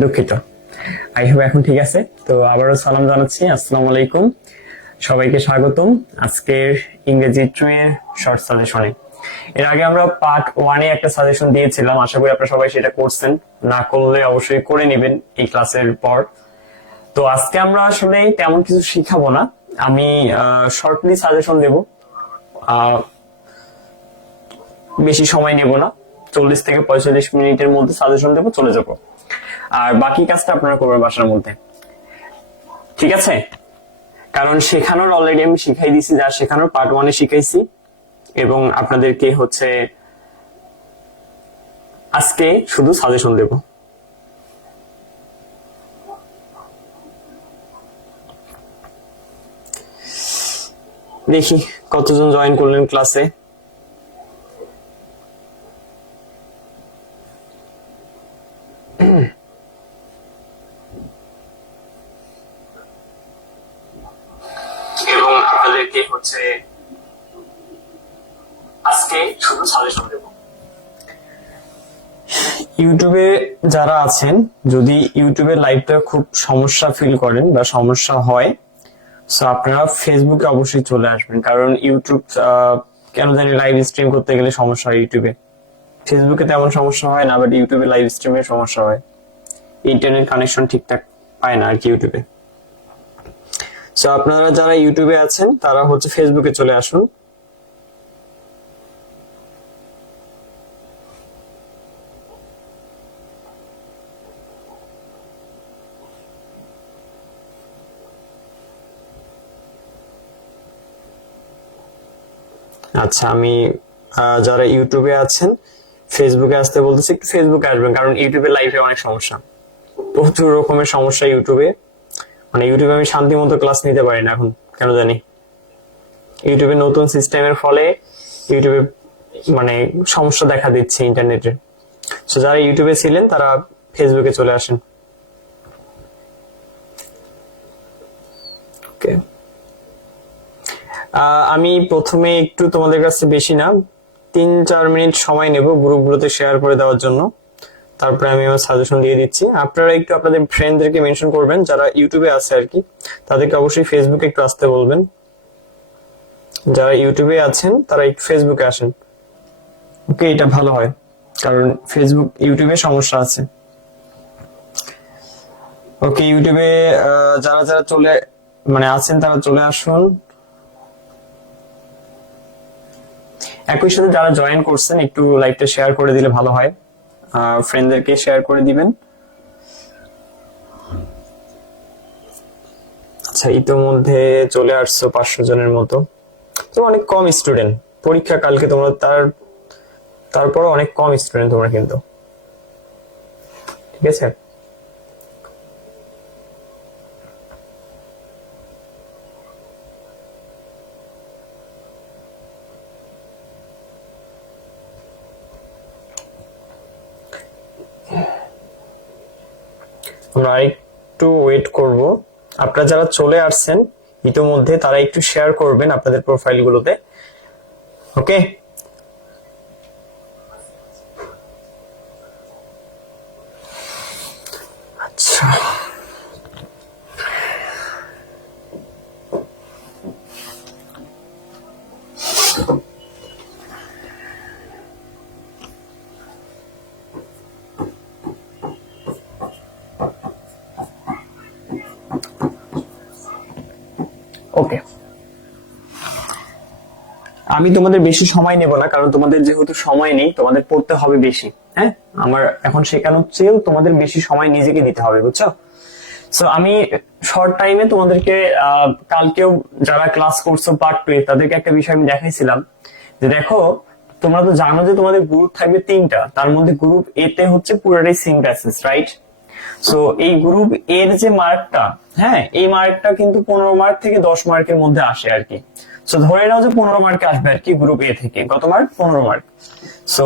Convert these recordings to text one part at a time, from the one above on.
দুঃখিত। I hope এখন ঠিক আছে। তো আবারও সালাম জানাচ্ছি, আসসালামু আলাইকুম, সবাইকে স্বাগতম আজকের ইংরেজি 2 এর শর্ট সাজেশনে। এর আগে আমরা পার্ট 1 এ একটা সাজেশন দিয়েছিলাম, আশা করি আপনারা সবাই সেটা করছেন, না করলে অবশ্যই করে নেবেন এই ক্লাসের পর। তো আজকে আমরা আসলে তেমন কিছু শিখাবো না, আমি শর্টলি সাজেশন দেব, বেশি সময় নেব না, 40 থেকে 45 মিনিটের মধ্যে সাজেশন দেব, চলে যাব। আর বাকি কাজটা আপনারা করবেন বাসার মধ্যে, ঠিক আছে? কারণ শেখানোর অলরেডি আমি শিখাই দিয়েছি, যা শেখানোর পার্ট 1 এ শিখাইছি, এবং আপনাদেরকে হচ্ছে আজকে শুধু সাজেশন দেব। দেখি কতজন জয়েন করলেন ক্লাসে। এবং আপনাদেরকে হচ্ছে আজকে শুধু সাজেশন দেব। ইউটিউবে যারা আছেন, যদি ইউটিউবের লাইভটা খুব সমস্যা ফিল করেন বা সমস্যা হয়, সো আপনারা ফেসবুকে অবশ্যই চলে আসবেন, কারণ ইউটিউব কেন জানি লাইভ স্ট্রিম করতে গেলে সমস্যা হয় ইউটিউবে। ফেসবুকে তেমন সমস্যা হয় না, বাট ইউটিউবে লাইভ স্ট্রিমে সমস্যা হয়, ইন্টারনেট কানেকশন ঠিকঠাক পায় না আর কি ইউটিউবে। সো আপনারা যারা ইউটিউবে আছেন তারা হচ্ছে ফেসবুকে চলে আসুন। আচ্ছা, আমি যারা ইউটিউবে আছেন ফেসবুকে আসতে বলতেছি, একটু ফেসবুকে আসবেন, কারণ ইউটিউবে লাইভে অনেক সমস্যা, প্রচুর রকমের সমস্যা ইউটিউবে। মানে ইউটিউবে আমি শান্তি মতো ক্লাস নিতে পারি না এখন, কেন জানি। ইউটিউবে নতুন সিস্টেমের ফলে ইউটিউবে মানে সমস্যা দেখা দিচ্ছে ইন্টারনেটে। তো যারা ইউটিউবে ছিলেন তারা ফেসবুকে চলে আসেন। ওকে, আমি প্রথমে একটু তোমাদের কাছে বেশি না 3-4 মিনিট সময় নেব গ্রুপগুলোতে শেয়ার করে দেওয়ার জন্য, তারপরে আমি আমার সাজেশন দিয়ে দিচ্ছি। আপনারা একটু আপনাদের ফ্রেন্ডদেরকে মেনশন করবেন যারা ইউটিউবে আছে আর কি, তাদেরকে অবশ্যই ফেসবুকে একটু আসতে বলবেন। যারা ইউটিউবে আছেন তারা একটু ফেসবুকে আসেন, ওকে? এটা ভালো হয়, কারণ ফেসবুক ইউটিউবে সমস্যা আছে। ওকে, ইউটিউবে যারা যারা চলে মানে আছেন তারা চলে আসুন। একই সাথে যারা জয়েন করছেন একটু লাইভটা শেয়ার করে দিলে ভালো হয়, ফ্রেন্ডদেরকে শেয়ার করে দিবেন। আচ্ছা, ইতোমধ্যে চলে আসছো 500 জনের মতো, তো অনেক কম স্টুডেন্ট। পরীক্ষা কালকে, তোমরা তারপর অনেক কম স্টুডেন্ট তোমরা কিন্তু, ঠিক আছে? আমরা একটু ওয়েট করব। আপনারা যারা চলে আসছেন ইতোমধ্যে তারা একটু শেয়ার করবেন আপনাদের প্রোফাইলগুলোতে, ওকে? আচ্ছা, ওকে, আমি তোমাদের বেশি সময় নেব না, কারণ তোমাদের যেহেতু সময় নেই, তোমাদের পড়তে হবে বেশি। হ্যাঁ, আমার এখন শেখানোর চেয়েও তোমাদের বেশি সময় নিজেকে দিতে হবে, বুঝছো? সো আমি শর্ট টাইমে তোমাদেরকে কালকেও যারা ক্লাস করছো পার্ট 2 তাদেরকে একটা বিষয় আমি দেখাইছিলাম, যে দেখো তোমরা তো জানো যে তোমাদের গ্রুপ থাকবে 3টা, তার মধ্যে গ্রুপ এ তে হচ্ছে পুরোটাই সিঙ্ক প্যাসেজ, রাইট? সো এই গ্রুপ এর যে মার্কটা, হ্যাঁ, এই মার্কটা কিন্তু 15 মার্ক থেকে 10 মার্কের মধ্যে আসে আর কি। সো ধরে নাও যে 15 মার্কে আসবে আর কি গ্রুপ এ থেকে। কত মার্ক? 15 মার্ক। সো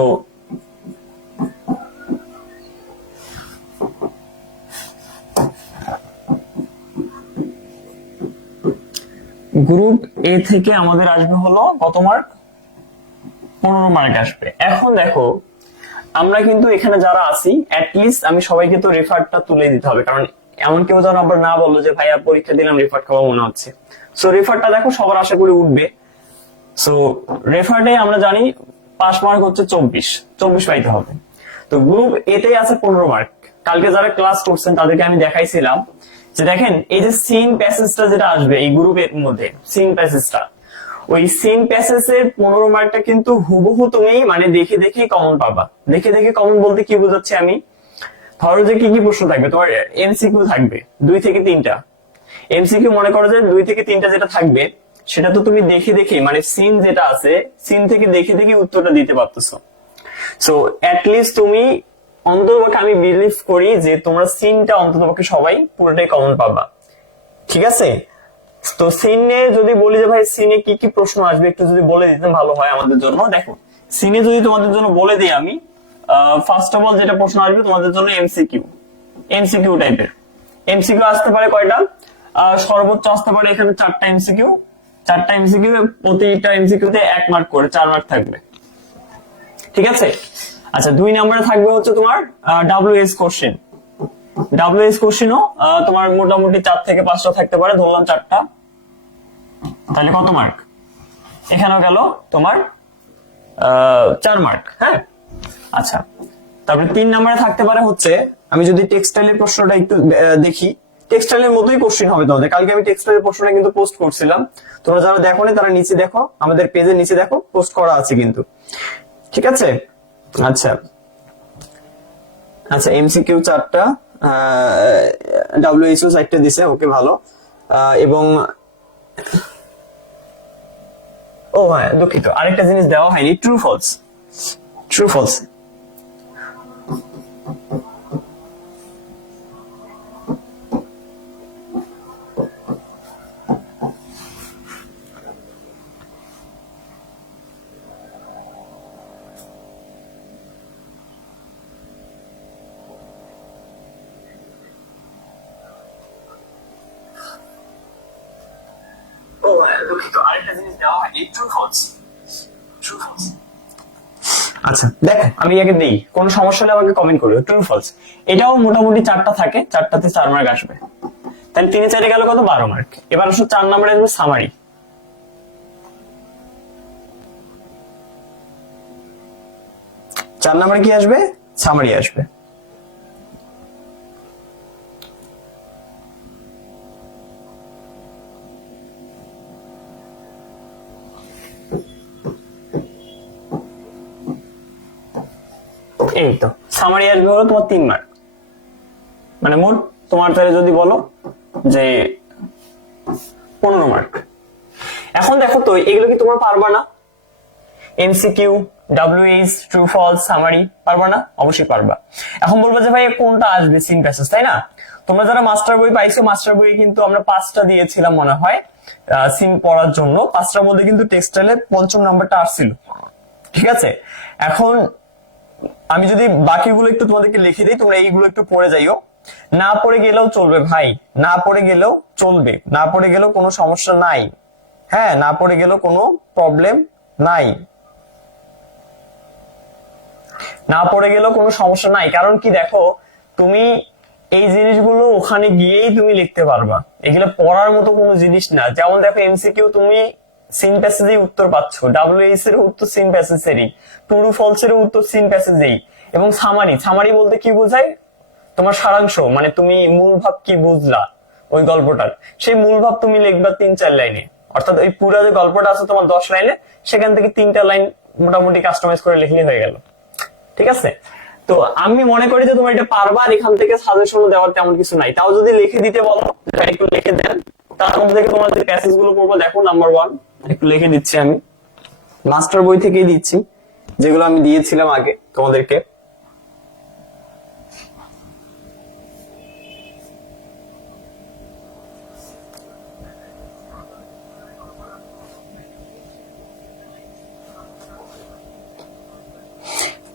গ্রুপ এ থেকে আমাদের আসবে হলো কত মার্ক? 15 মার্ক আসবে। এখন দেখো আমরা কিন্তু এখানে যারা আছি লিস্ট আমি সবাইকে তো রেফারটা তুলে দিতে হবে, কারণ এমন কেউ যেন আবার না বললো যে ভাইয়া পরীক্ষা দিলাম রেফার খাওয়া মনে হচ্ছে। সো রেফারটা দেখো সবার আশা করে উঠবে। সো রেফারটাই আমরা জানি পাস মার্ক হচ্ছে 24 পাইতে হবে। তো গ্রুপ এতেই আছে 15 মার্ক। কালকে যারা ক্লাস করছেন তাদেরকে আমি দেখাইছিলাম যে দেখেন এই যে সিন প্যাসেজটা যেটা আসবে এই গ্রুপের মধ্যে, সিন প্যাসেজটা, ওই সিন প্যাসেজের 15 মার্কটা কিন্তু হুবহু তুমি মানে দেখে দেখে কমন পাবা। দেখে দেখে কমন বলতে কি বোঝাচ্ছি আমি, ধরো যে কি কি প্রশ্ন থাকবে, তোমার এমসিকিউ থাকবে 2 থেকে 3টা এমসিকিউ, মনে করো যে 2 থেকে 3টা যেটা থাকবে সেটা তো তুমি দেখে দেখে মানে সিন যেটা আছে সিন থেকে দেখে দেখে উত্তরটা দিতে পারতেছো। সো লিস্ট তুমি অন্ততপক্ষে আমি বিলিভ করি যে তোমরা সিনটা অন্ততপক্ষে সবাই পুরোটাই কমন পাবা, ঠিক আছে? তো সিনে যদি বলি যে ভাই সিনে কি কি প্রশ্ন আসবে একটু যদি বলে দিতে ভালো হয় আমাদের জন্য। দেখো সিনে যদি তোমাদের জন্য বলে দিই আমি, ফার্স্ট অফ অল যেটা প্রশ্ন আসবে তোমাদের জন্য এমসিকিউ টাইপের। এমসিকিউ আসতে পারে কয়টা, সর্বোচ্চ আসতে পারে এখানে 4টা এমসিকিউ। প্রতিটা এমসিকিউতে 1 মার্ক করে 4 মার্ক থাকবে, ঠিক আছে? আচ্ছা 2 নম্বরে থাকবে হচ্ছে তোমার ডব্লিউএস কোশ্চেনও তোমার মোটামুটি 4 থেকে 5টা থাকতে পারে, ধরলাম 4টা, তাহলে কত মার্ক? এখানেও গেল তোমার 4 মার্ক, হ্যাঁ। আচ্ছা তারপরে 3 নম্বরে থাকতে পারে হচ্ছে, আমি যদি টেক্সটাইলের প্রশ্নটা একটু দেখি, টেক্সটাইলের মতোই কোশ্চেন হবে তোমাদের। কালকে আমি টেক্সটাইলের প্রশ্নটা কিন্তু পোস্ট করছিলাম, তোমরা যারা দেখোনি তারা নিচে দেখো, আমাদের পেজের নিচে দেখো, পোস্ট করা আছে কিন্তু, ঠিক আছে? আচ্ছা আচ্ছা এমসিকিউ 4টা, ডব্লিউএইচও 4টা দিছে, ওকে ভালো। এবং ও হ্যাঁ দুঃখিত, আরেকটা জিনিস দেওয়া হয়নি, ট্রু ফলস। আচ্ছা দেখো আমি আগে দেই, কোন সমস্যা হলে আমাকে কমেন্ট করবে। ট্রু ফলস এটাও মোটামুটি 4টা থাকে, 4টাতে 4 মার্ক আসবে, তাহলে 3 4 গেল কত, 12 মার্ক। এবার আসলে 4 নম্বরে আসবে সামারি। 4 নম্বরে কি আসবে? সামারি আসবে। এই তো সামারি আসবে হলো তোমার 3 মার্ক, মানে মোট তোমার তাহলে যদি বলো যে 15 মার্ক। এখন দেখো তো এগুলো কি তোমরা পারবা না? MCQ, WH, true false, summary পারবা না? অবশ্যই পারবা। এখন বলবো যে ভাই কোনটা আসবে সিন প্যাসেজ, তাই না? তোমরা যারা মাস্টার বই পাইছো, মাস্টার বইয়ে কিন্তু আমরা 5টা দিয়েছিলাম মনে হয় সিন পড়ার জন্য, 5টার মধ্যে কিন্তু টেক্সটাইলের 5ম নাম্বারটা আসছিল, ঠিক আছে? এখন আমি যদি বাকিগুলো একটু তোমাদেরকে লিখে দিই, তোমরা এইগুলো একটু পড়ে যাইও। না পড়ে গেলেও চলবে ভাই, না পড়ে গেলেও চলবে, না পড়ে গেলেও কোনো সমস্যা নাই, হ্যাঁ, না পড়ে গেলেও কোনো প্রবলেম নাই, না পড়ে গেলেও কোনো সমস্যা নাই। কারণ কি দেখো, তুমি এই জিনিসগুলো ওখানে গিয়েই তুমি লিখতে পারবা, এগুলো পড়ার মতো কোনো জিনিস না। যেমন দেখো এমসিকিউ তুমি সিন প্যাসেজেই উত্তর পাচ্ছ, ডব্লিউএইচ এর উত্তর সিন প্যাসেজেরই, ট্রু ফলস এর উত্তর সিন প্যাসেজেই। এবং সামারি বলতে কি বোঝায়, তোমার সারাংশ, মানে তুমি মূল ভাব কি বুঝলা ওই গল্পটার, সেই মূল ভাব তুমি লিখবা 3 4 লাইনে। অর্থাৎ ওই পুরো যে গল্পটা আছে তোমার 10 লাইনে, সেখান থেকে 3টা লাইন মোটামুটি কাস্টমাইজ করে লিখলে হয়ে গেল, ঠিক আছে? তো আমি মনে করি যে তোমার এটা পারবা, আর এখান থেকে সাজেশন দেওয়ার তেমন কিছু নাই। তাও যদি লিখে দিতে বলো, একটু লিখে দেন, তার মধ্যে থেকে তোমার যে প্যাসেজ গুলো পড়বো, দেখো নাম্বার 1 একটু লিখে দিচ্ছি, আমি মাস্টার বই থেকেই দিচ্ছি, যেগুলো আমি দিয়েছিলাম আগে তোমাদেরকে।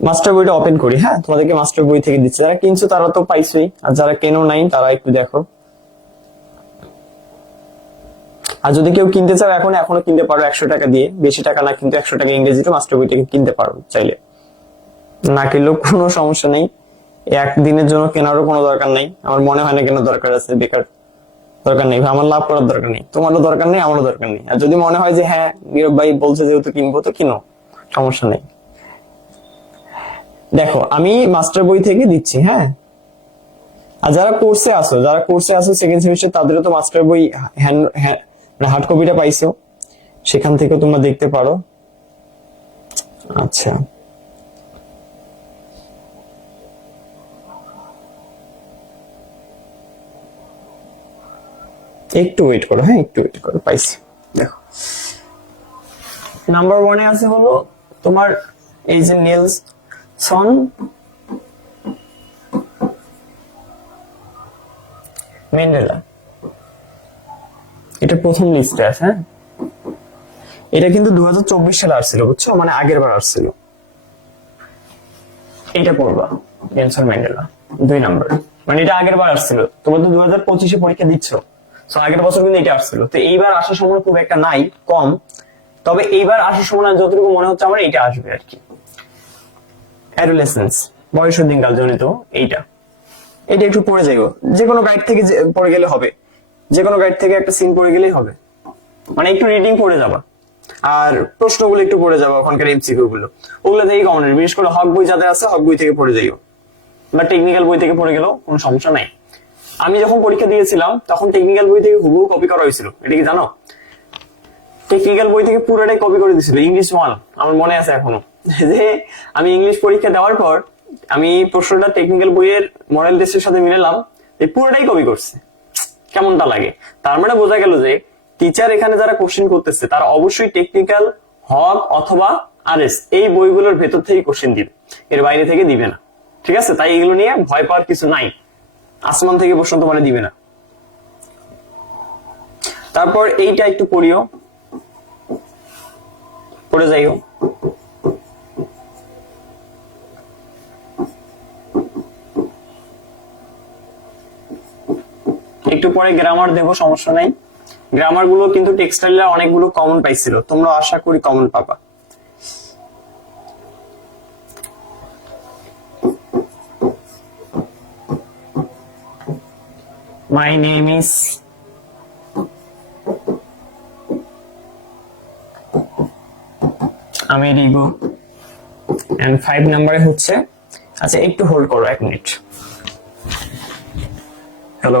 মাস্টার বইটা ওপেন করি, হ্যাঁ, তোমাদেরকে মাস্টার বই থেকে দিচ্ছি। যারা কিনছো তারা তো পাইছোই, আর যারা কেনো নাই তারা একটু দেখো। আর যদি কেউ কিনতে চাও এখনো কিনতে পারো 100 টাকা দিয়ে, বেশি টাকা না কিন্তু 100 টাকা ইংরেজিতে মাস্টার বইটাকে কিনতে পারো চাইলে। না কিনলেও কোনো সমস্যা নেই, একদিনের জন্য কেনারও কোনো দরকার নেই, আমার মনে হয় না কেনার দরকার আছে, বেকার দরকার নেই, আমার লাভ করার দরকার নেই, তোমারও দরকার নেই, আমারও দরকার নেই। আর যদি মনে হয় যে হ্যাঁ নীরব ভাই বলছে যেহেতু কিনবো, তো কিনো, সমস্যা নেই। দেখো আমি মাস্টার বই থেকে দিচ্ছি, হ্যাঁ। আর যারা কোর্সে আসো সেকেন্ড সেমিস্টার, তাদেরও তো মাস্টার বই হার্ড কপিটা পাইছো, সেখান থেকে তোমরা দেখতে পারো। আচ্ছা, একটু ওয়েট করো, হ্যাঁ একটু ওয়েট করো, পাইছি। দেখো নাম্বার 1-এ আছে হলো তোমার এই যে নেলসন ম্যান্ডেলা, এটা প্রথম লিস্টে আছে, হ্যাঁ। এটা কিন্তু 2024 সালে আসছিল, বুঝছো, মানে আগের বার আসছিল। এটা পড়বা, নেলসন ম্যান্ডেলা 2 নাম্বার, মানে এটা আগের বার আসছিল, তোমরা তো 2025-এ পরীক্ষা দিচ্ছ, তো আগের বছর কিন্তু এটা আসছিল। তো এইবার আসার সময় খুব একটা নাই, কম, তবে এইবার আসার সময় যতটুকু মনে হচ্ছে আমার এইটা আসবে আর কি। অ্যাডোলেসেন্স, বয়সন্ধিকাল জনিত, এইটা একটু পড়ে যাইও, যে কোনো গাইড থেকে পড়ে গেলে হবে, যে কোনো গাইড থেকে একটা সিন পড়ে গেলেই হবে, মানে একটু রিডিং পড়ে যাবা, আর প্রশ্নগুলো একটু পড়ে যাবা, ওখানকার এমসিকিউ গুলো ওগুলো থেকে কমন, বিশেষ করে হক বই যাদের আছে হক বই থেকে পড়ে যাইও, বা টেকনিক্যাল বই থেকে পড়ে গেলেও কোনো সমস্যা নাই। আমি যখন পরীক্ষা দিয়েছিলাম তখন টেকনিক্যাল বই থেকে হুবহু কপি করা হয়েছিল, এটা কি জানো? টেকনিক্যাল বই থেকে পুরোটাই কপি করে দিয়েছিল, ইংলিশ 1, আমার মনে আছে এখনো, যে আমি ইংলিশ পরীক্ষা দেওয়ার পর আমি প্রশ্নটা টেকনিক্যাল বইয়ের মডেল টেস্টের সাথে মিলালাম, পুরোটাই কপি করছে। কেমনটা লাগে? তার মানে বোঝা গেল যে টিচার এখানে যারা কোশ্চেন করতেছে তারা অবশ্যই টেকনিক্যাল, হক অথবা আরএস এই বইগুলোর ভেতর থেকে কোশ্চেন দিবে, এর বাইরে থেকে দিবে না, ঠিক আছে? তাই এগুলো নিয়ে ভয় পাওয়ার কিছু নাই, আসমান থেকে প্রশ্ন তোমার দিবে না। তারপর এইটা একটু পড়িও, পড়ে যাইও। একটু পরে গ্রামার দেবো, সমস্যা নাই। গ্রামার গুলো কিন্তু টেক্সটাইলে অনেকগুলো কমন পাইছিল, তোমরা আশা করি কমন পাবা। My name is Amerigo, and 5 নম্বরে হচ্ছে, আচ্ছা একটু হোল্ড করো 1 মিনিট। হ্যালো,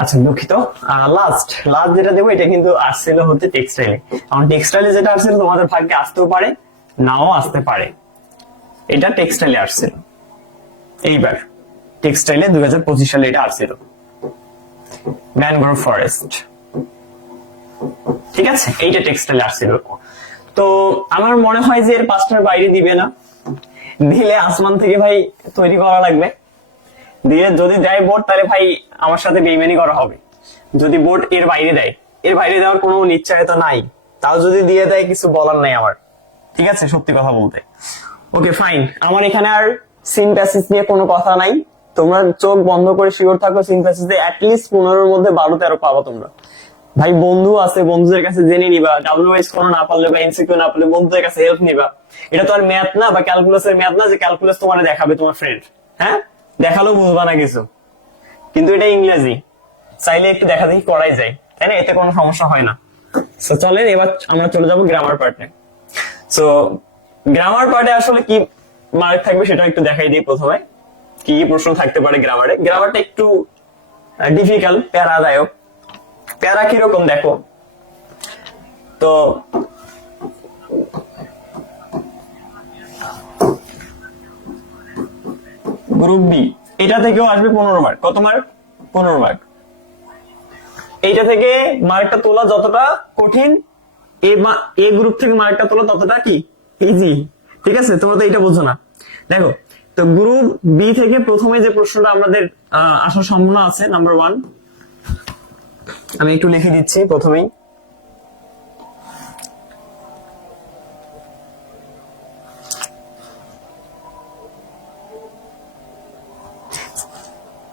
আচ্ছা দুঃখিত, লাস্ট লাস্ট যেটা দেবো এটা কিন্তু আসছিল হচ্ছে টেক্সটাইলে। কারণ টেক্সটাইলে যেটা আসছিল তোমাদের ভাগ্যে আসতেও পারে, নাও আসতে পারে, এটা টেক্সটাইলে আসছিল। এইবার টেক্সটাইলে 2025 সালে এটা আসছিল, ম্যানগ্রোভ ফরেস্ট, ঠিক আছে? এইটা টেক্সটাইলে আসছিল। তো আমার মনে হয় যে এর 5টার বাইরে দিবে না, দিলে আসমান থেকে ভাই তৈরি করা লাগবে, দিয়ে যদি দেয় বোর্ড তাহলে ভাই আমার সাথে বেইমানি করা হবে। যদি বোর্ড এর বাইরে দেয়, এর বাইরে দেওয়ার কোনো নিশ্চয়তা নাই, তাও যদি দিয়ে দেয় কিছু বলার নাই আমার, ঠিক আছে, সত্যি কথা বলতে। ওকে ফাইন, আমার এখানে আর সিন প্যাসেজ নিয়ে কোনো কথা নাই, তোমরা চোখ বন্ধ করে শিওর থাকো, সিন প্যাসেজে অ্যাটলিস্ট 15-র মধ্যে 12-13 পাবো তোমরা, ভাই বন্ধু আছে, বন্ধুদের কাছে জেনে নিবা, ডাব্লিউএস কোনো না পারলে বা এমসিকিউ না পারলে বন্ধুদের কাছে হেল্প নিবা। এটা তো আর ম্যাথ না বা ক্যালকুলাসের ম্যাথ না যে ক্যালকুলাস তোমার দেখাবে তোমার ফ্রেন্ড, হ্যাঁ দেখালেও বুঝবা না কিছু। কিন্তু এটা ইংরেজি, চাইলে একটু দেখা দেখি করাই যায়, তাই না? এতে কোনো সমস্যা হয় না। তো চলেন এবার আমরা চলে যাবো গ্রামার পার্টে। সো গ্রামার পার্টে আসলে কি মার্ক থাকবে সেটা একটু দেখাই দিই। প্রথমে কি কি প্রশ্ন থাকতে পারে গ্রামারে। গ্রামারটা একটু ডিফিকাল্ট, প্যারাদায়ক। প্যারা কিরকম দেখো তো, গ্রুপ বি এটা থেকেও আসবে 15 মার্ক। কত মার্ক? 15 মার্ক। এইটা থেকে মার্কটা তোলা যতটা কঠিন, এ গ্রুপ থেকে মার্কটা তোলা ততটা কি ইজি। ঠিক আছে, তোমরা তো এটা বোঝো না। দেখো তো গ্রুপ বি থেকে প্রথমে যে প্রশ্নটা আমাদের আসার সম্ভাবনা আছে, নাম্বার 1, আমি একটু লিখে দিচ্ছি প্রথমেই।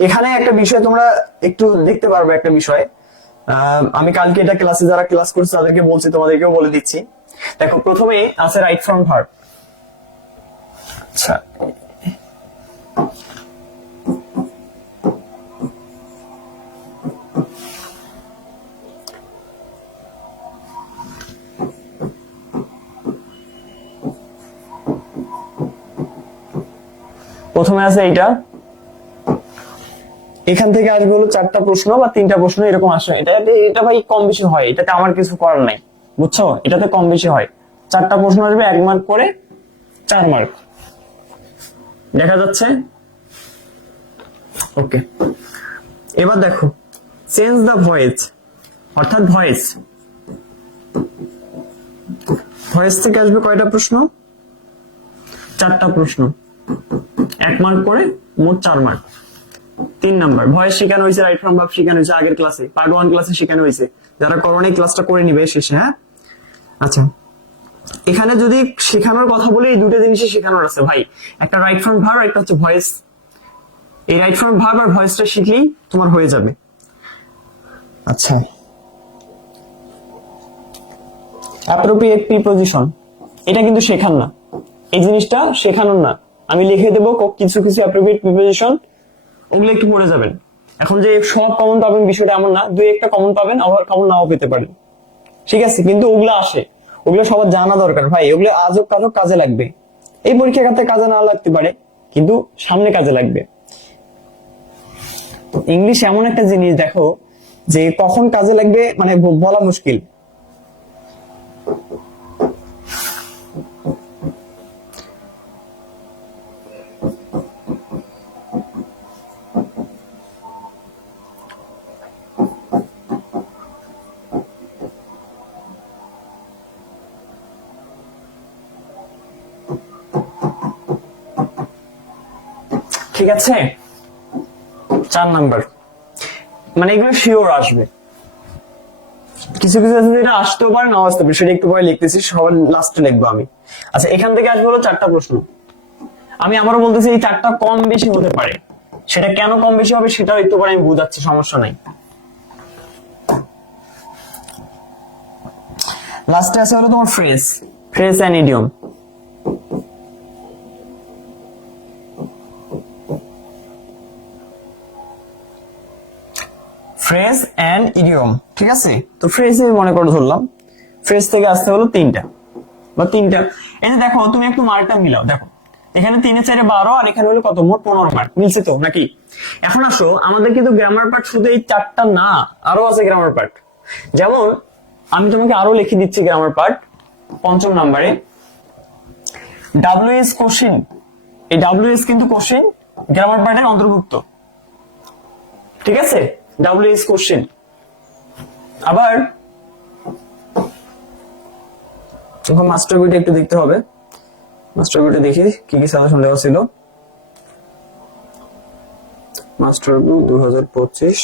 এখানে একটা বিষয় তোমরা একটু দেখতে পারবে, একটা বিষয় আমি কালকে এটা ক্লাসে যারা ক্লাস করছে তাদেরকে বলছি, তোমাদেরকেও বলে দিচ্ছি। দেখো প্রথমে আছে রাইট ফ্রম ভার্ব। আচ্ছা, প্রথমে আছে এইটা, এখান থেকে আসবে হলো 4টা প্রশ্ন বা 3টা প্রশ্ন এরকম আসে। এটা ভাই কম বেশি হয়, এটাতে আমার কিছু করার নাই, বুঝছো? এটাতে কম বেশি হয়। 4টা প্রশ্ন আসবে, 1 মার্ক করে, 4 মার্ক। দেখা যাচ্ছে? ওকে, এবার দেখো চেঞ্জ দা ভয়েস, অর্থাৎ ভয়েস। ভয়েস থেকে আসবে কয়টা প্রশ্ন? 4টা প্রশ্ন, 1 মার্ক করে, মোট 4 মার্ক। 3 নাম্বার ভয়েস শেখানো হয়েছে, রাইট ফ্রম ভার্ব শেখানো হয়েছে আগের ক্লাসে, পার্ট 1 ক্লাসে শেখানো হয়েছে। যারা করোনা ক্লাসটা করে নিবে শেষে, হ্যাঁ? আচ্ছা, এখানে যদি শেখানোর কথা বলি, এই দুটো জিনিসই শেখানোর আছে ভাই, একটা রাইট ফ্রম ভার্ব, একটা হচ্ছে ভয়েস। এই রাইট ফ্রম ভার্ব আর ভয়েসটা শিখলেই তোমার হয়ে যাবে। আচ্ছা, অ্যাপ্রোপ্রিয়েট প্রিপজিশন, এটা কিন্তু শেখান না, এই জিনিসটা শেখানোর না। আমি লিখে দেবো কিছু কিছু অ্যাপ্রোপ্রিয়েট প্রিপজিশন, ওগুলো একটু পড়ে যাবেন। এখন যে সব কমন পাবেন বিষয়টা এমন না, 2-1টা কমন পাবেন, আবার কমন নাও পেতে পারেন, ঠিক আছে? কিন্তু ওগুলো আসে, ওগুলো সবার জানা দরকার ভাই। ওগুলো আজব কাজও কাজে লাগবে। এই পরীক্ষা খাতে কাজে না লাগতে পারে, কিন্তু সামনে কাজে লাগবে। ইংলিশ এমন একটা জিনিস দেখো, যে কখন কাজে লাগবে মানে বলা মুশকিল। ঠিক আছে, 4 নাম্বার, মানে এগুলো শিওর আসবে। কিছু কিছু আছে যেটা আসতেও পারে, নাও আসতে পারে, সেটা একটু পরে লিখতেছি, সবার লাস্টে লিখবো আমি। আচ্ছা, এখান থেকে আসবে হলো 4টা প্রশ্ন। আমি আবারও বলতেছি, এই 4টা কম বেশি হতে পারে, সেটা কেন কম বেশি হবে সেটাও একটু পরে আমি বুঝাচ্ছি, সমস্যা নাই। লাস্টে আছে হলো তোমার phrase, phrase and idiom. Phrase and idiom, ঠিক আছে? তো ফ্রেজ মনে করে ধরলাম, ফ্রেজ থেকে আসতে হলো 3টা। এই যে দেখো, তুমি একটু মার্কটা মিলাও, দেখো এখানে 3-4 12, আর এখানে হলো কত, মোট 15 মার্ক। মিলছে তো নাকি? এখন আসো, আমাদের কিন্তু গ্রামার পার্ট শুধু এই 4টা না, আরো আছে গ্রামার পার্ট। যেমন আমি তোমাকে আরো লিখে দিচ্ছি গ্রামার পার্ট 5ম নাম্বারে, ডাব্লিউএস কোশ্চেন। এই ডাব্লিউএস কিন্তু কোশ্চেন গ্রামার পার্টের অন্তর্ভুক্ত, ঠিক আছে? WH question. আবার যখন মাস্টার বইটা একটু দেখতে হবে, মাস্টার বইটা দেখি কি কি সাজেশন দেওয়া ছিল। মাস্টার বই 2025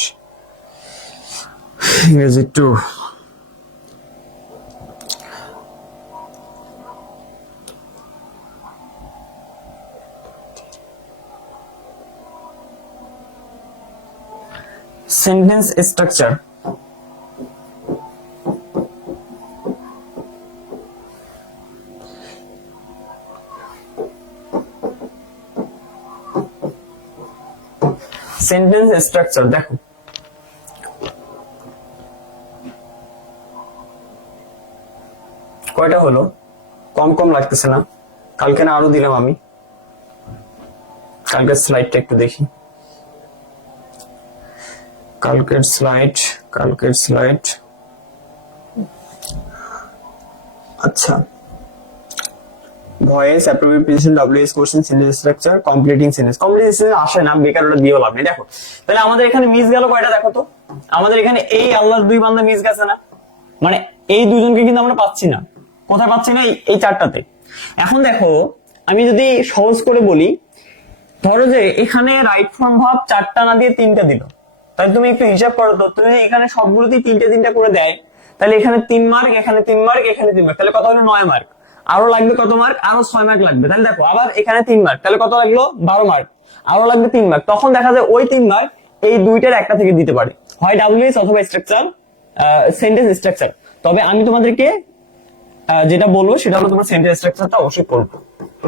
ইংরেজি 2। সেন্টেন্স স্ট্রাকচার, সেন্টেন্স স্ট্রাকচার দেখো, কয়টা হলো? কম কম লাগতেছে না? কালকে না আরো দিলাম আমি, কালকের স্লাইডটা একটু দেখি। কালকের স্লাইড আচ্ছা, voice, appropriate precision, WH question, sentence structure, completing sentence. Completing sentence আসে না, বেকার ওটা দিয়েও লাভ নেই। দেখো তাহলে আমাদের এখানে মিস গেল কয়টা দেখো তো। আমাদের এখানে এই আল্লাহর দুই বান্দা মিস গেছে না, মানে এই দুজনকে কিন্তু আমরা পাচ্ছি না। কোথায় পাচ্ছি না? এই চারটাতে। এখন দেখো আমি যদি সহজ করে বলি, ধরো যে এখানে রাইট ফ্রম ভার্ব চারটা না দিয়ে তিনটা দিল, তাহলে তুমি একটু হিসাব করো তো, তুমি এখানে সবগুলোতেই তিনটা তিনটা করে দেয়, তাহলে এখানে 3 মার্ক, এখানে 3 মার্ক, এখানে 3 মার্ক, তাহলে কত হলো? 9 মার্ক। আরো লাগবে কত মার্ক? আরো 6 মার্ক লাগবে। তাহলে দেখো আবার এখানে 3 মার্ক, তাহলে কত লাগলো? 12 মার্ক। আরো লাগবে 3 মার্ক। তখন দেখা যায় ওই 3 মার্ক এই দুইটার একটা থেকে দিতে পারে, হয় ডাব্লিউএস অথবা স্ট্রাকচার, সেন্টেন্স স্ট্রাকচার। তবে আমি তোমাদেরকে যেটা বলবো সেটা হলো তোমার সেন্টেন্স স্ট্রাকচারটা অবশ্যই পড়বো।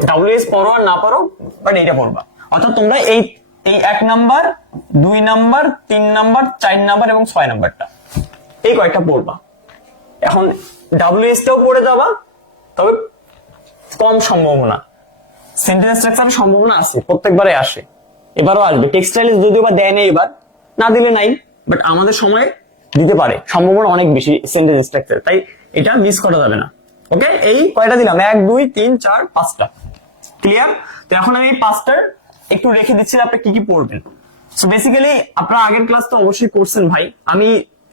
ডাব্লিউএস পড়ো আর না পড়ো, বাট এইটা পড়বা। অর্থাৎ তোমরা এই 1 নাম্বার, 2 নাম্বার, 3 নাম্বার, 4 নাম্বার এবং 6 নাম্বারটা এই কয়েকটা পড়বা। এখন ডাব্লিউএস টাও পড়ে যাবা, তবে কম সম্ভাবনা। সেন্টেন্স স্ট্রাকচারের সম্ভাবনা আছে, প্রত্যেকবারে আসে, এবারও আসবে। টেক্সটাইল যদিও বা দেয় না, এবার না দিলে নাই, বাট আমাদের সময় দিতে পারে, সম্ভাবনা অনেক বেশি সেন্টেন্স স্ট্রাকচার, তাই এটা মিস করা যাবে না। ওকে, এই কয়টা দিলাম? 1 2 3 4 5টা। ক্লিয়ার? তো এখন আমি এই 5টার একটু রেখে দিচ্ছি আপনি কি কি পড়বেন। সো বেসিক্যালি আপনারা আগের ক্লাস তো অবশ্যই করছেন ভাই, আমি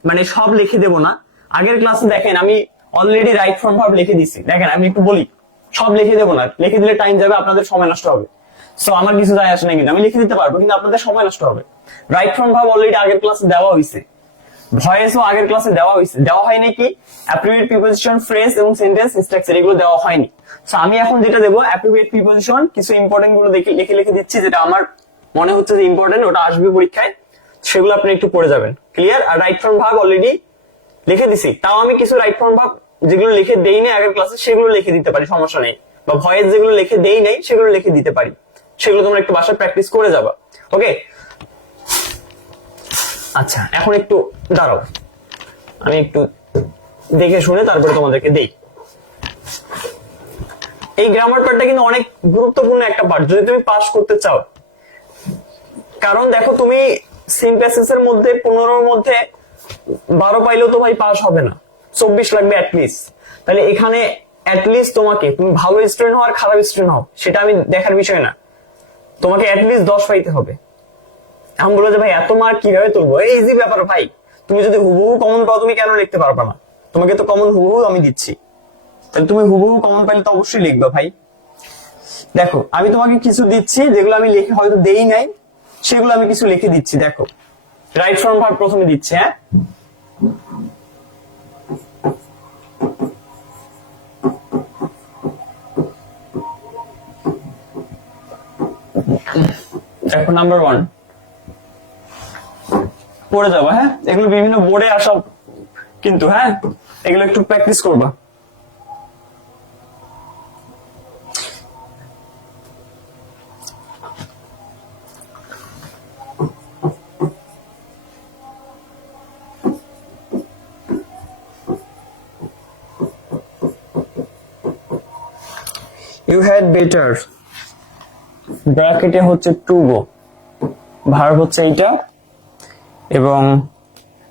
মানে সব লিখে দেব না। আগের ক্লাসে দেখেন আমি অলরেডি রাইট ফ্রম ভার্ব লিখে দিছি। দেখেন আমি একটু বলি, সব লিখে দেবো না, লিখে দিলে টাইম যাবে, আপনাদের সময় নষ্ট হবে। সো আমার কিছু যায় আসে না, কিন্তু আমি লিখে দিতে পারবো, কিন্তু আপনাদের সময় নষ্ট হবে। রাইট ফ্রম ভার্ব অলরেডি আগের ক্লাসে দেওয়া হয়েছে, ভয়েসও আগের ক্লাসে দেওয়া হয়েছে। দেওয়া হয় নাকি অ্যাপ্রোপ্রিয়েট প্রিপোজিশন, ফ্রেজ এবং সেন্টেন্স স্ট্রাকচার, এগুলো দেওয়া হয়নি। সো আমি এখন যেটা দেবো অ্যাপ্রোপ্রিয়েট প্রিপোজিশন, কিছু ইম্পর্টেন্ট গুলো লিখে লিখে দিচ্ছি, যেটা আমার মনে হচ্ছে যে ইম্পর্টেন্ট, ওটা আসবে পরীক্ষায়, সেগুলো আপনি একটু পড়ে যাবেন। ক্লিয়ার? আর রাইট ফ্রম ভার্ব অলরেডি লিখে দিছি, তাও আমি কিছু রাইট ফ্রম ভার্ব যেগুলো লিখে দেই না আগের ক্লাসে সেগুলো লিখে দিতে পারি, সমস্যা নেই। বা ভয়েস যেগুলো লিখে দেই নাই সেগুলো লিখে দিতে পারি, সেগুলো তোমরা একটু বাসায় প্র্যাকটিস করে যাবা। ওকে, আচ্ছা এখন একটু দাঁড়াও, আমি একটু দেখে শুনে তারপরে তোমাদেরকে দেই। এই গ্রামার পার্টটা কিন্তু অনেক গুরুত্বপূর্ণ একটা পার্ট যদি তুমি পাস করতে চাও। কারণ দেখো তুমি সিম প্যাসেজের মধ্যে 15-র মধ্যে 12 পাইলেও তো ভাই পাস হবে না, 24 লাগবে অ্যাটলিস্ট। তাহলে এখানে অ্যাটলিস্ট তোমাকে, তুমি ভালো স্টুডেন্ট হও আর খারাপ স্টুডেন্ট হও সেটা আমি দেখার বিষয় না, তোমাকে অ্যাটলিস্ট 10 পাইতে হবে। আমি বলবো যে ভাই এত মার্ক কিভাবে তুলবো? এই ইজি ব্যাপার ভাই, তুমি যদি হুবহু কমন পাও তুমি কেন লিখতে পারবা না? তোমাকে তো কমন হুবহু আমি দিচ্ছি, তাহলে তুমি হুবহু কমন পাইলে তো অবশ্যই লিখবা ভাই। দেখো আমি তোমাকে কিছু দিচ্ছি যেগুলো আমি লিখে হয়তো দেই নাই, সেগুলো আমি কিছু লিখে দিচ্ছি। দেখো রাইট ফ্রম ভার্ব প্রথমে দিচ্ছি। হ্যাঁ, দেখো নাম্বার 1 পড়ে যাবা। হ্যাঁ, এগুলো বিভিন্ন বোর্ডে আসা কিন্তু, হ্যাঁ এগুলো একটু প্র্যাকটিস করবা। You had better, ব্র্যাকেটে হচ্ছে টু গো, ভার্ব হচ্ছে এইটা, এবং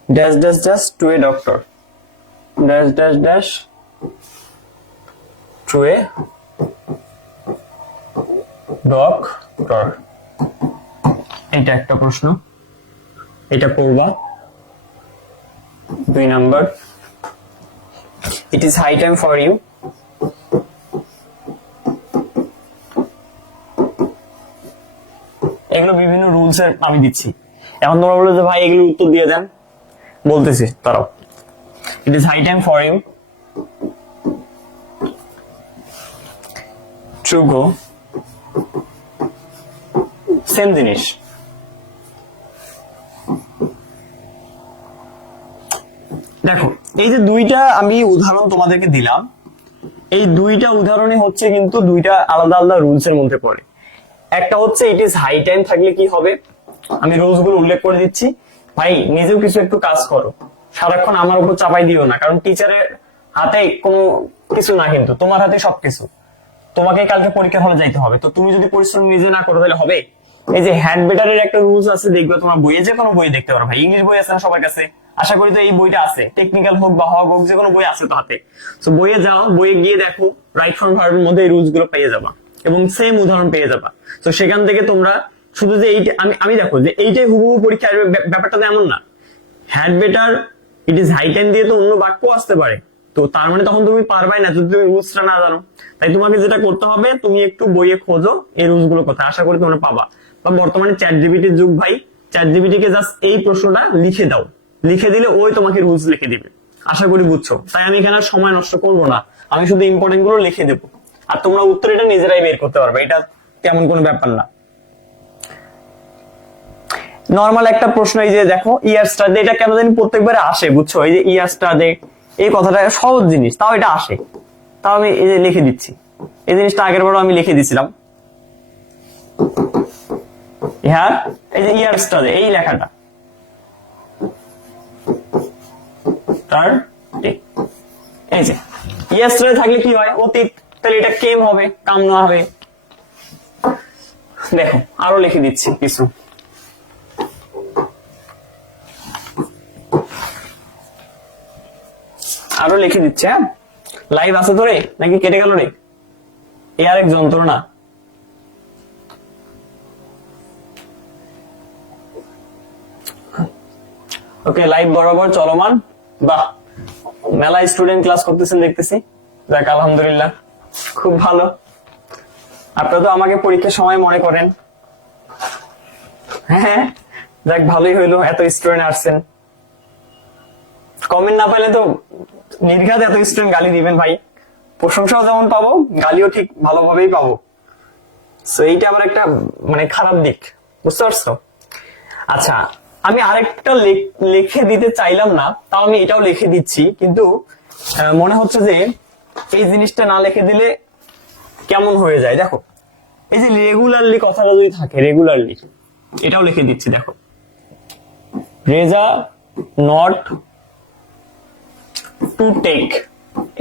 dash dash dash to a doctor, dash dash dash to a doctor. এটা একটা প্রশ্ন, এটা পড়বা। 2 number, it is high time for you. এগুলো বিভিন্ন রুলস এর আমি দিচ্ছি। এখন তোমরা বলো যে ভাই এগুলো উত্তর দিয়ে দেন, বলতেছি তারাও। It is high time for you to go, same জিনিস। দেখো এই যে দুইটা আমি উদাহরণ তোমাদেরকে দিলাম, এই দুইটা উদাহরণে হচ্ছে কিন্তু দুইটা আলাদা আলাদা রুলস এর মধ্যে পড়ে। একটা হচ্ছে ইট ইজ হাই টাইম থাকলে কি হবে, আমি রুলস গুলো উল্লেখ করে দিচ্ছি। ভাই নিজেও কিছু একটু কাজ করো, সারাক্ষণ আমার উপর চাপাই দিও না, কারণ টিচারের হাতে কোনো কিছু না, কিন্তু তোমার হাতে সবকিছু। তোমাকে কালকে পরীক্ষা হলে যাইতে হবে, তো তুমি যদি পরিশ্রম নিজে না করো তাহলে হবে? এই যে হ্যান্ড বেটারের একটা রুলস আছে, দেখবে তোমার বইয়ে, যে কোনো বই দেখতে পারো ভাই, ইংলিশ বই আছে না সবার কাছে, আশা করি তো এই বইটা আছে, টেকনিক্যাল হোক বা হক হোক, যে কোনো বই আছে তো হাতে। তো বইয়ে যাও, বইয়ে গিয়ে দেখো, রাইট ফ্রম ভার্বের মধ্যে এই রুলস গুলো পেয়ে যাবা এবং সেম উদাহরণ পেয়ে যাবা। তো সেখান থেকে তোমরা শুধু যে এইটা আমি দেখো যে এইটাই হুবহু পরীক্ষা আসবে ব্যাপারটা তো এমন না। Had better it is high time দিয়ে তো অন্য বাক্য আসতে পারে, তো তার মানে তখন তুমি পারবাই না যদি তুমি রুলসটা না জানো। তাই তোমাকে যেটা করতে হবে, তুমি একটু বইয়ে খোঁজো এই রুলস গুলো কথা, আশা করি তোমরা পাবা। বা বর্তমানে চ্যাট জিপিটির যুগ ভাই, চ্যাট জিপিটি কে জাস্ট এই প্রশ্নটা লিখে দাও, লিখে দিলে ওই তোমাকে রুলস লিখে দিবে। আশা করি বুঝছো। তাই আমি এখানে সময় নষ্ট করবো না, আমি শুধু ইম্পর্টেন্ট গুলো লিখে দেবো, আর তোমরা উত্তর এটা নিজেরাই বের করতে পারবে, এটা তেমন কোনো ব্যাপার না। নর্মাল একটা প্রশ্ন, এই যে দেখো ইয়ার স্টাডি, এটা কেন জানি প্রত্যেকবারে আসে বুঝছো, এই যে ইয়ার স্টাডি এই কথাটা সহজ জিনিস, তাও এটা আসে, তাও আমি এই যে লিখে দিচ্ছি। এই জিনিসটা আগের বারও আমি লিখে দিছিলাম, হ্যাঁ এই যে ইয়ার স্টাডি এই লেখাটা তার এই যে ইয়ার স্টাডি থাকলে কি হয়, অতীত, তাহলে এটা কেম হবে, কাম না হবে। দেখো আরো লিখে দিচ্ছি কিছু, আরো লিখে দিচ্ছে। হ্যাঁ লাইভ আছে তো রে, নাকি কেটে গেল রে? এ আরেক যন্ত্রণা। ওকে লাইভ বরাবর চলমান, বাহ মেলা স্টুডেন্ট ক্লাস করতেছেন দেখতেছি, যাক আলহামদুলিল্লাহ, খুব ভালো। আপনারা তো আমাকে পরীক্ষার সময় মনে করেন, হ্যাঁ যাক ভালোই হইলো, এত স্টুডেন্ট আসছেন। কমেন্ট না পাইলে তো নির্ঘাত এত স্টুডেন্ট গালি দিবেন ভাই, প্রশংসাও যেমন পাবো, গালিও ঠিক ভালোভাবেই পাবো। সো এইটা আমার একটা মানে খারাপ দিক, বুঝতে পারছো? আচ্ছা আমি আরেকটা লিখে দিতে চাইলাম না, তাও আমি এটাও লিখে দিচ্ছি, কিন্তু মনে হচ্ছে যে এই জিনিসটা না লিখে দিলে কেমন হয়ে যায়। দেখো এই যে রেগুলারলি কথাটা যদি থাকে, রেগুলারলি, এটাও লিখে দিচ্ছি। দেখো রেজা নট টু টেক,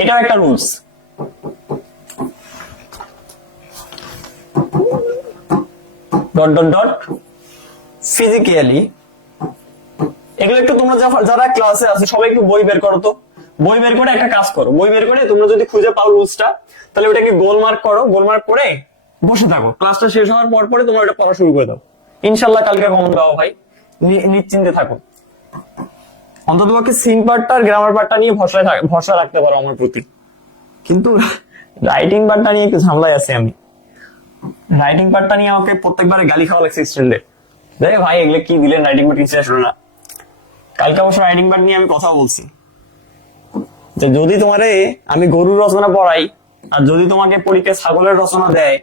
এটাও একটা rules. Dot dot dot physically, এগুলো একটু তোমরা যারা ক্লাসে আছে সবাই একটু বই বের করো তো, বই বের করে একটা কাজ করো, বই বের করে তোমরা যদি খুঁজে পাও রুলসটা, তাহলে ওটাকে গোলমার্ক করো, গোলমার্ক করে বসে থাকো, ক্লাসটা শেষ হওয়ার পর পরে তোমরা ওটা পড়া শুরু করে দাও, ইনশাল্লাহ কালকে কমন দাও ভাই, নিশ্চিন্তে থাকো। অন্তত পক্ষে সিন পার্টটা আর গ্রামার পার্টটা নিয়ে ভরসা রাখতে পারো আমার প্রতি, কিন্তু রাইটিং পার্টটা নিয়ে একটু ঝামেলায় আছি আমি। রাইটিং পার্টটা নিয়ে আমাকে প্রত্যেকবারে গালি খাওয়া লাগছে স্টুডেন্টদের, দেখ ভাই এগুলো কি দিলেন রাইটিং পার্ট, কিছু আসলো না। কালকে অবশ্য রাইটিং পার্ট নিয়ে আমি কথা বলছি, যে যদি তোমারে আমি গরুর রচনা পড়াই আর যদি তোমাকে পরীক্ষায় ছাগলের রচনা দেয়,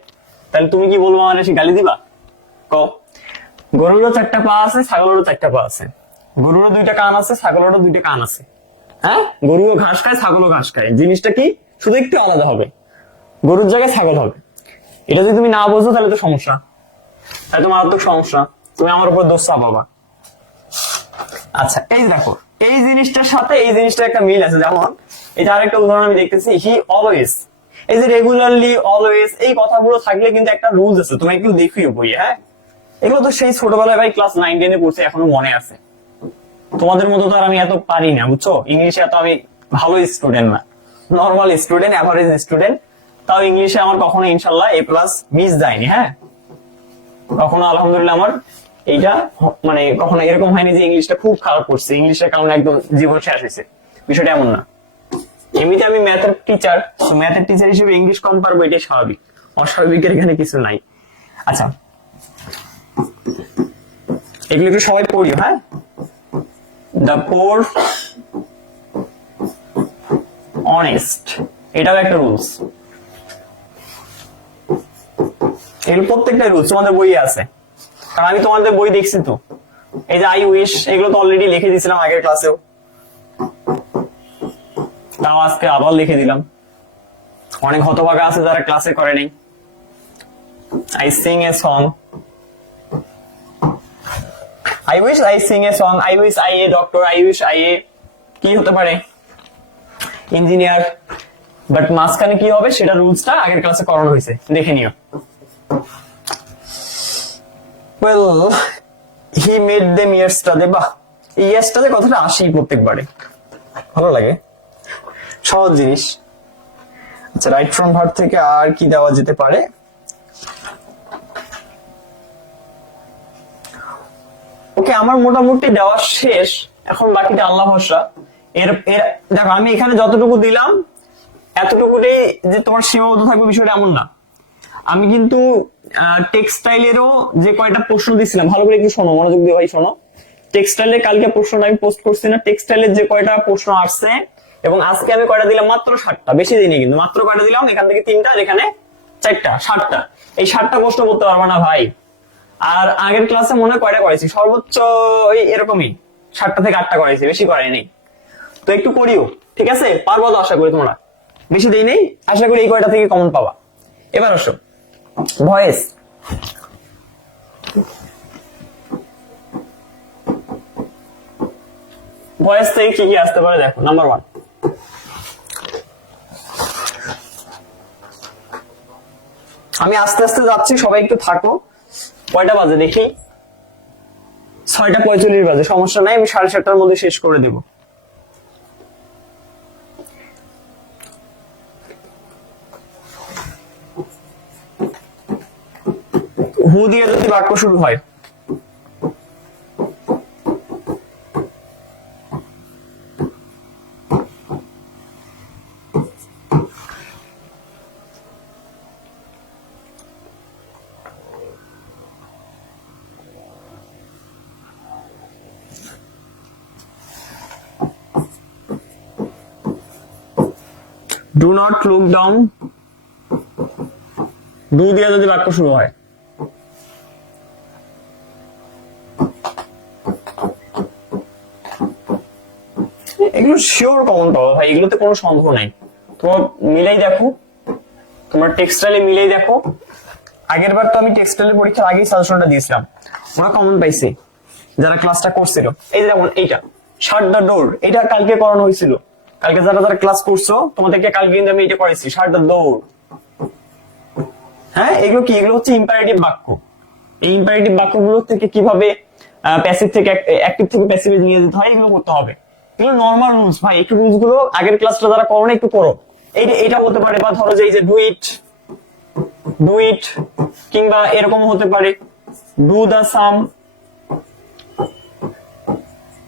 তাহলে তুমি কি বলবো, আমার এসে গালি দিবা? ক গরুরও 4টা পা আছে, ছাগলেরও 4টা পা আছে, গরুরও 2টা কান আছে, ছাগলেরও 2টা কান আছে। হ্যাঁ গরুও ঘাস খায়, ছাগলও ঘাস খায়, জিনিসটা কি শুধু একটু আলাদা হবে, গরুর জায়গায় ছাগল হবে। এটা যদি তুমি না বোঝো তাহলে তো সমস্যা, তাহলে তো মারাত্মক সমস্যা, তুমি আমার উপর দোষ চাপাবা। আচ্ছা এই দেখো এই জিনিসটার সাথে এই জিনিসটার একটা মিল আছে, যেমন এটা আরেকটা উদাহরণ আমি দেখতেছি, হি অলওয়েজ, এই যে রেগুলারলি, অলওয়েজ, এই কথাগুলো থাকলে কিন্তু একটা রুলস আছে, তুমি একটু দেখিও বইয়ে। হ্যাঁ এগুলো তো সেই ছোটবেলায় ভাই ক্লাস 9-10 পড়ছে, এখনো মনে আছে। তোমাদের মতো তো আর আমি এত পারি না, বুঝছো, ইংলিশে এত আমি ভালো স্টুডেন্ট না, নর্মাল স্টুডেন্ট, অ্যাভারেজ স্টুডেন্ট। তাও ইংলিশে আমার কখনো ইনশাল্লাহ A+ মিস যায়নি। হ্যাঁ কখনো আলহামদুলিল্লাহ আমার এইটা মানে কখনো এরকম হয়নি যে ইংলিশটা খুব খারাপ করছে, ইংলিশের কারণে একদম জীবন শেষ হয়েছে, বিষয়টা এমন না। এমনিতে আমি ম্যাথের টিচার, ম্যাথের টিচার হিসেবে ইংলিশ কম পারবো, এটাই স্বাভাবিক, অস্বাভাবিকের এখানে কিছু নাই। আচ্ছা এগুলো একটু সবাই পড়িও। হ্যাঁ দ্য পোর অনেস্ট, এটাও একটা রুলস, এগুলো প্রত্যেকটা রুলস তোমাদের বইয়ে আছে, কারণ আমি তোমাদের বই দেখছি তো। এই যে আই উইশ, এগুলো তো অলরেডি লিখে দিয়েছিলাম আগের ক্লাসেও, তাও আজকে আবার লিখে দিলাম। অনেক হতভাগা আছে যারা ক্লাসে করে নেই। I sing a song, I wish I sing a song, I wish I a doctor, I wish I A কি হতে পারে ইঞ্জিনিয়ার, বাট মাঝখানে কি হবে সেটা রুলসটা আগের ক্লাসে করানো হয়েছে, দেখে নিও। Well he made them yesterday, বাহ এই ইয়েস্টারডে কথাটা আসেই প্রত্যেকবারে, ভালো লাগে, সহজ জিনিস। আচ্ছা রাইট ফ্রম ভার্ব থেকে আর কি দেওয়া যেতে পারে? ওকে আমার মোটামুটি দেওয়া শেষ, এখন বাকিটা আল্লাহ ভরসা। এর দেখো আমি এখানে যতটুকু দিলাম এতটুকুতেই যে তোমার সীমাবদ্ধ থাকবে বিষয়টা এমন না। আমি কিন্তু টেক্সটাইলেরও যে কয়টা প্রশ্ন দিছিলাম, ভালো করে একটু শোনো, মনোযোগ দিয়ে ভাই শোনো। টেক্সটাইলের কালকে প্রশ্নটা আমি পোস্ট করছি না, টেক্সটাইলের যে কয়টা প্রশ্ন আসছে এবং আজকে আমি কয়টা দিলাম, মাত্র 7টা, বেশি দিইনি কিন্তু, মাত্র কয়টা দিলাম, এখান থেকে 3টা, এখানে 4টা, 7টা। এই 7টা প্রশ্ন করতে পারবে না ভাই। আর আগের ক্লাসে মনে হয় কয়টা করেছি, সর্বোচ্চ ওই এরকমই 7টা থেকে 8টা করেছি, বেশি করেনি। তো একটু করিও, ঠিক আছে? পারবো তো আশা করি, তোমরা বেশি দেই নেই, আশা করি এই কয়টা থেকে কমন পাবা। এবার আসো ভয়েস। ভয়েস থেকে কি কি আসতে পারে দেখো। নাম্বার 1, আমি আস্তে আস্তে যাচ্ছি, সবাই একটু থাকো। কয়টা বাজে দেখি? 6টা 45 বাজে, সমস্যা নাই, আমি 7:30টার মধ্যে শেষ করে দেব। হু দিয়ে যদি বাক্য শুরু হয়, do not look down, do দিয়ে যদি বাক্য শুরু হয়, এগুলো শিওর কমন পাবো ভাই, এগুলোতে কোনো সন্দেহ নাই। তোমার মিলাই দেখো, তোমার টেক্সটাইলে মিলাই দেখো। আগের বার তো আমি টেক্সটাইলের পরীক্ষার আগেই সাজেশনটা দিয়েছিলাম, ওরা কমন পাইছে যারা ক্লাসটা করছিল। এই যেমন এইটা শাট দ্য ডোর, এটা কালকে করানো হয়েছিল, কালকে যারা যারা ক্লাস করছো তোমাদেরকে কালকে কিন্তু আমি এটা করেছি, শাট দ্য ডোর। হ্যাঁ এগুলো কি? এগুলো হচ্ছে ইম্পারেটিভ বাক্য। এই ইম্পারেটিভ বাক্যগুলো থেকে কিভাবে প্যাসিভ থেকে অ্যাক্টিভ থেকে প্যাসিভে নিয়ে যেতে হয় এগুলো করতে হবে। এগুলো নর্মাল রুলস ভাই, একটু রুলস গুলো আগের ক্লাসটা যারা করো না একটু করো। এইটা হতে পারে, বা ধরো যে এই যে ডু ইট, কিংবা এরকম হতে পারে ডু দা সাম।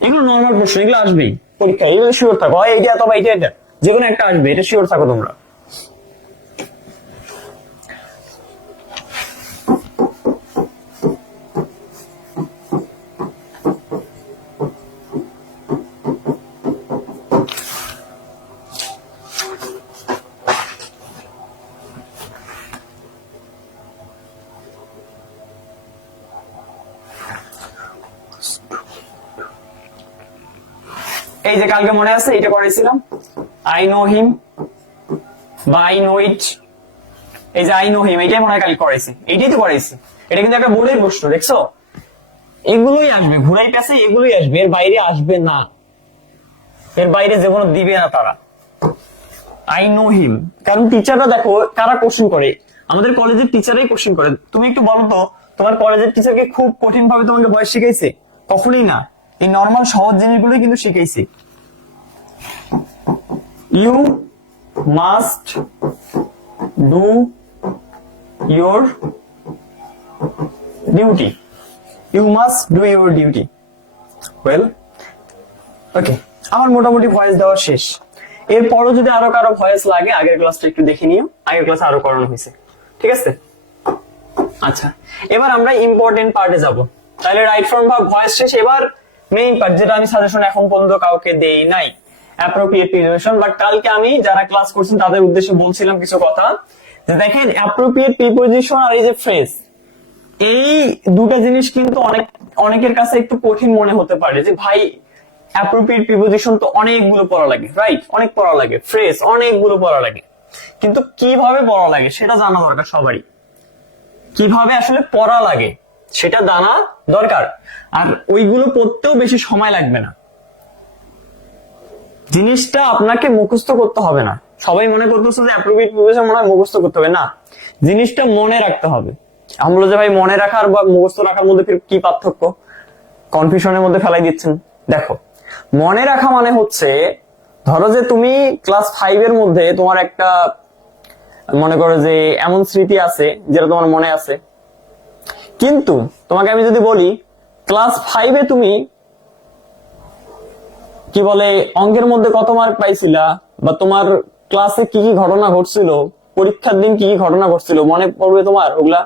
এগুলো নর্মাল প্রশ্ন, এগুলো আসবেই পরীক্ষা, এগুলো শিওর থাকো। হয় এইটা অথবা এটা যে কোনো একটা আসবে, এটা শিওর থাকো তোমরা। এই যে কালকে মনে আছে এটা করেছিলাম, আই নো হিম বা আই নো ইট। এই যে আই নো হিম, এটাই মনে হয় কালকে করেছি, এইটাই তো করেছি। এটা কিন্তু একটা বোর্ডের প্রশ্ন, দেখছো? এগুলোই আসবে, ঘুরাই পেছে এগুলোই আসবে, এর বাইরে আসবে না, এর বাইরে যে কোনো দিবে না তারা। আই নো হিম, কারণ টিচাররা দেখো কারা কোশ্চেন করে, আমাদের কলেজের টিচারই কোশ্চেন করে। তুমি একটু বলো তো, তোমার কলেজের টিচারকে খুব কঠিন ভাবে তোমাকে ভয়েস শিখাইছে? কখনোই না, এই নর্মাল সহজ জিনিসগুলোই কিন্তু শিখাইছে। You must do your duty, you must do your duty. Well okay, আমার মোটামুটি ভয়েস দেওয়া শেষ। এরপরও যদি আরো কারো ভয়েস লাগে আগের ক্লাসটা একটু দেখে নিও, আগের ক্লাসে আরো করানো হয়েছে, ঠিক আছে? আচ্ছা এবার আমরা ইম্পর্টেন্ট পার্টে যাব। তাহলে রাইট ফ্রম ভার্ব ভয়েস শেষ, এবার মেইন পার্ট যেটা আমি সাজেশন এখন পর্যন্ত কাউকে দেই নাই, অ্যাপ্রোপ্রিয়েট প্রিপোজিশন। বাট কালকে আমি যারা ক্লাস করছেন তাদের উদ্দেশ্যে বলছিলাম কিছু কথা, যে দেখেন অ্যাপ্রোপ্রিয়েট প্রিপোজিশন আর এই যে ফ্রেজ, এই দুটা জিনিস কিন্তু অনেকের কাছে একটু কঠিন মনে হতে পারে, যে ভাই অ্যাপ্রোপ্রিয়েট প্রিপোজিশন তো অনেকগুলো পড়া লাগে, রাইট? অনেক পড়া লাগে, ফ্রেজ অনেকগুলো পড়া লাগে, কিন্তু কিভাবে পড়া লাগে সেটা জানা দরকার সবারই। কিভাবে আসলে পড়া লাগে সেটা জানা দরকার। আর ওইগুলো পড়তেও বেশি সময় লাগবে না, জিনিসটা আপনাকে মুখস্থ করতে হবে না। সবাই মনে করতেছে যে অ্যাপ্রোপ্রিয়েট প্রিপোজিশন মনে হয় মুখস্থ করতে হবে, না, জিনিসটা মনে রাখতে হবে। আমি বলবো যে ভাই মনে রাখার বা মুখস্থ রাখার মধ্যে কি পার্থক্য, কনফিউশনের মধ্যে ফেলাই দিচ্ছেন। দেখো, মনে রাখা মানে হচ্ছে, ধরো যে তুমি ক্লাস 5 এর মধ্যে তোমার একটা মনে করো যে এমন স্মৃতি আছে যেটা তোমার মনে আছে, কিন্তু তোমাকে আমি যদি বলি ক্লাস 5-এ তুমি কি বলে অঙ্কের মধ্যে কত মার্ক পাইছিলা, বা তোমার ক্লাসে কি কি ঘটনা ঘটছিল, পরীক্ষার দিন কি কি ঘটনা ঘটছিল, মনে পড়বে তোমার? ওগুলা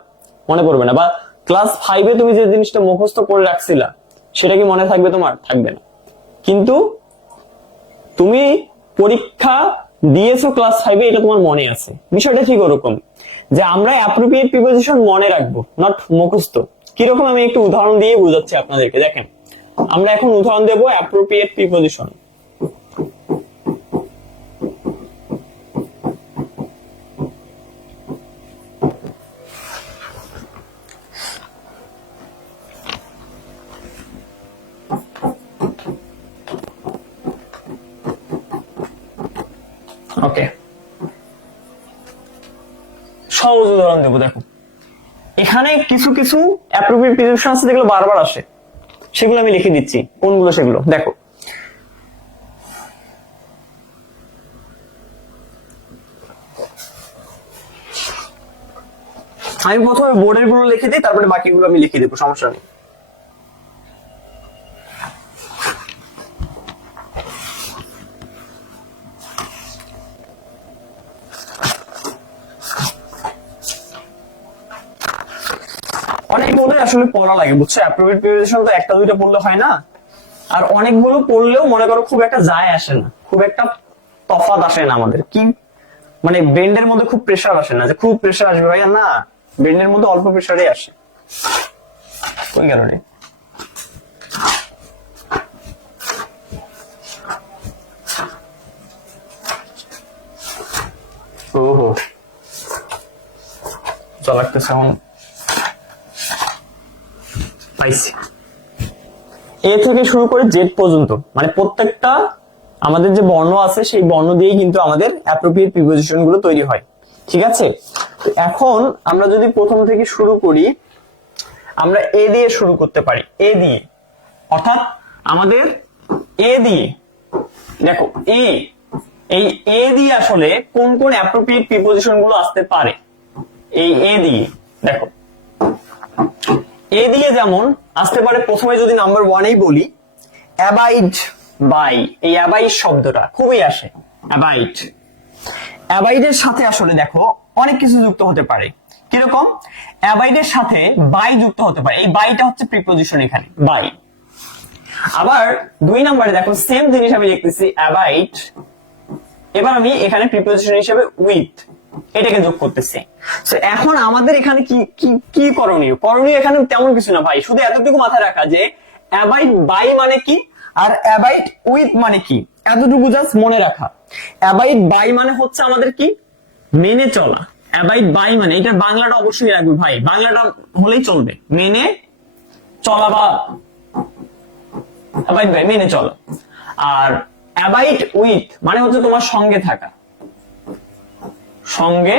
মনে পড়বে না। বা ক্লাস 5-এ তুমি যে জিনিসটা মুখস্থ করে রাখছিলা সেটা কি মনে থাকবে তোমার? থাকবে না। কিন্তু তুমি পরীক্ষা দিয়েছো ক্লাস 5-এ, এটা তোমার মনে আছে। বিষয়টা ঠিক ওরকম, যে আমরা অ্যাপ্রোপ্রিয়েট প্রিপোজিশন মনে রাখবো, নট মুখস্থ। কিরকম আমি একটু উদাহরণ দিয়ে বোঝাচ্ছি আপনাদেরকে। দেখেন, আমরা এখন উদাহরণ দেবো অ্যাপ্রোপ্রিয়েট প্রিপোজিশন। ওকে, সহজ উদাহরণ দেবো। দেখো, এখানে কিছু কিছু অ্যাপ্রোপ্রিয়েট প্রিপোজিশন আছে যেগুলো বারবার আসে, সেগুলো আমি লিখে দিচ্ছি। কোনগুলো সেগুলো দেখো। আমি প্রথমে বোর্ডের গুলো লিখে দিই, তারপরে বাকিগুলো আমি লিখে দেবো, সমস্যা নেই। অনেকগুলো আসলে পড়া লাগে, বুঝছো? অ্যাপ্রোপ্রিয়েট প্রিপোজিশন তো একটা দুইটা পড়লে হয় না, আর অনেকগুলো পড়লেও মনে করো খুব একটা যায় আসে না, খুব একটা তফাৎ আসে না আমাদের। কি মানে ব্রেন্ডের মধ্যে খুব প্রেসার আসে না, যে খুব প্রেসার আসবে ভাইয়া, না, ব্রেন্ডের মধ্যে অল্প প্রেসারই আসে। ওই কারণে ওহো যা লাগতেছে এখন পাইছি। এ থেকে শুরু করে জেড পর্যন্ত, মানে প্রত্যেকটা আমাদের যে বর্ণ আছে সেই বর্ণ দিয়েই কিন্তু আমাদের অ্যাপ্রোপ্রিয়েট প্রিপোজিশন গুলো তৈরি হয়, ঠিক আছে? এখন আমরা যদি প্রথম থেকে শুরু করি, আমরা এ দিয়ে শুরু করতে পারি, এ দিয়ে, অর্থাৎ আমাদের এ দিয়ে, দেখো এই এ দিয়ে আসলে কোন কোন অ্যাপ্রোপ্রিয়েট প্রিপোজিশন গুলো আসতে পারে। এই এ দিয়ে দেখো, এ দিয়ে যেমন আসতে পারে, প্রথমে যদি নাম্বার 1-এই বলি, অ্যাবাইড বাই। এই অ্যাবাইড শব্দটা খুবই আসে, অ্যাবাইড। অ্যাবাইডের সাথে আসলে দেখো অনেক কিছু যুক্ত হতে পারে। কিরকম? অ্যাবাইডের সাথে বাই যুক্ত হতে পারে, এই বাইটা হচ্ছে প্রিপোজিশন এখানে, বাই। আবার 2 নম্বরে দেখো সেম জিনিস আমি লিখতেছি অ্যাবাইড, এবার আমি এখানে প্রিপোজিশন হিসেবে উইথ এটাকে যোগ করতেছি। সো এখন আমাদের এখানে কি কি কি করণীয়? করণীয় এখানে তেমন কিছু না ভাই, শুধু এতটুকু মাথায় রাখা যে অ্যাবাইড বাই মানে কি আর অ্যাবাইড উইথ মানে কি, এতটুকু জাস্ট মনে রাখা। অ্যাবাইড বাই মানে হচ্ছে আমাদের কি, মেনে চলা। অ্যাবাইড বাই মানে, এটা বাংলাটা অবশ্যই রাখবে ভাই, বাংলাটা হলেই চলবে, মেনে চলা বা অ্যাবাইড বাই মেনে চলা। আর অ্যাবাইড উইথ মানে হচ্ছে তোমার সঙ্গে থাকা, সঙ্গে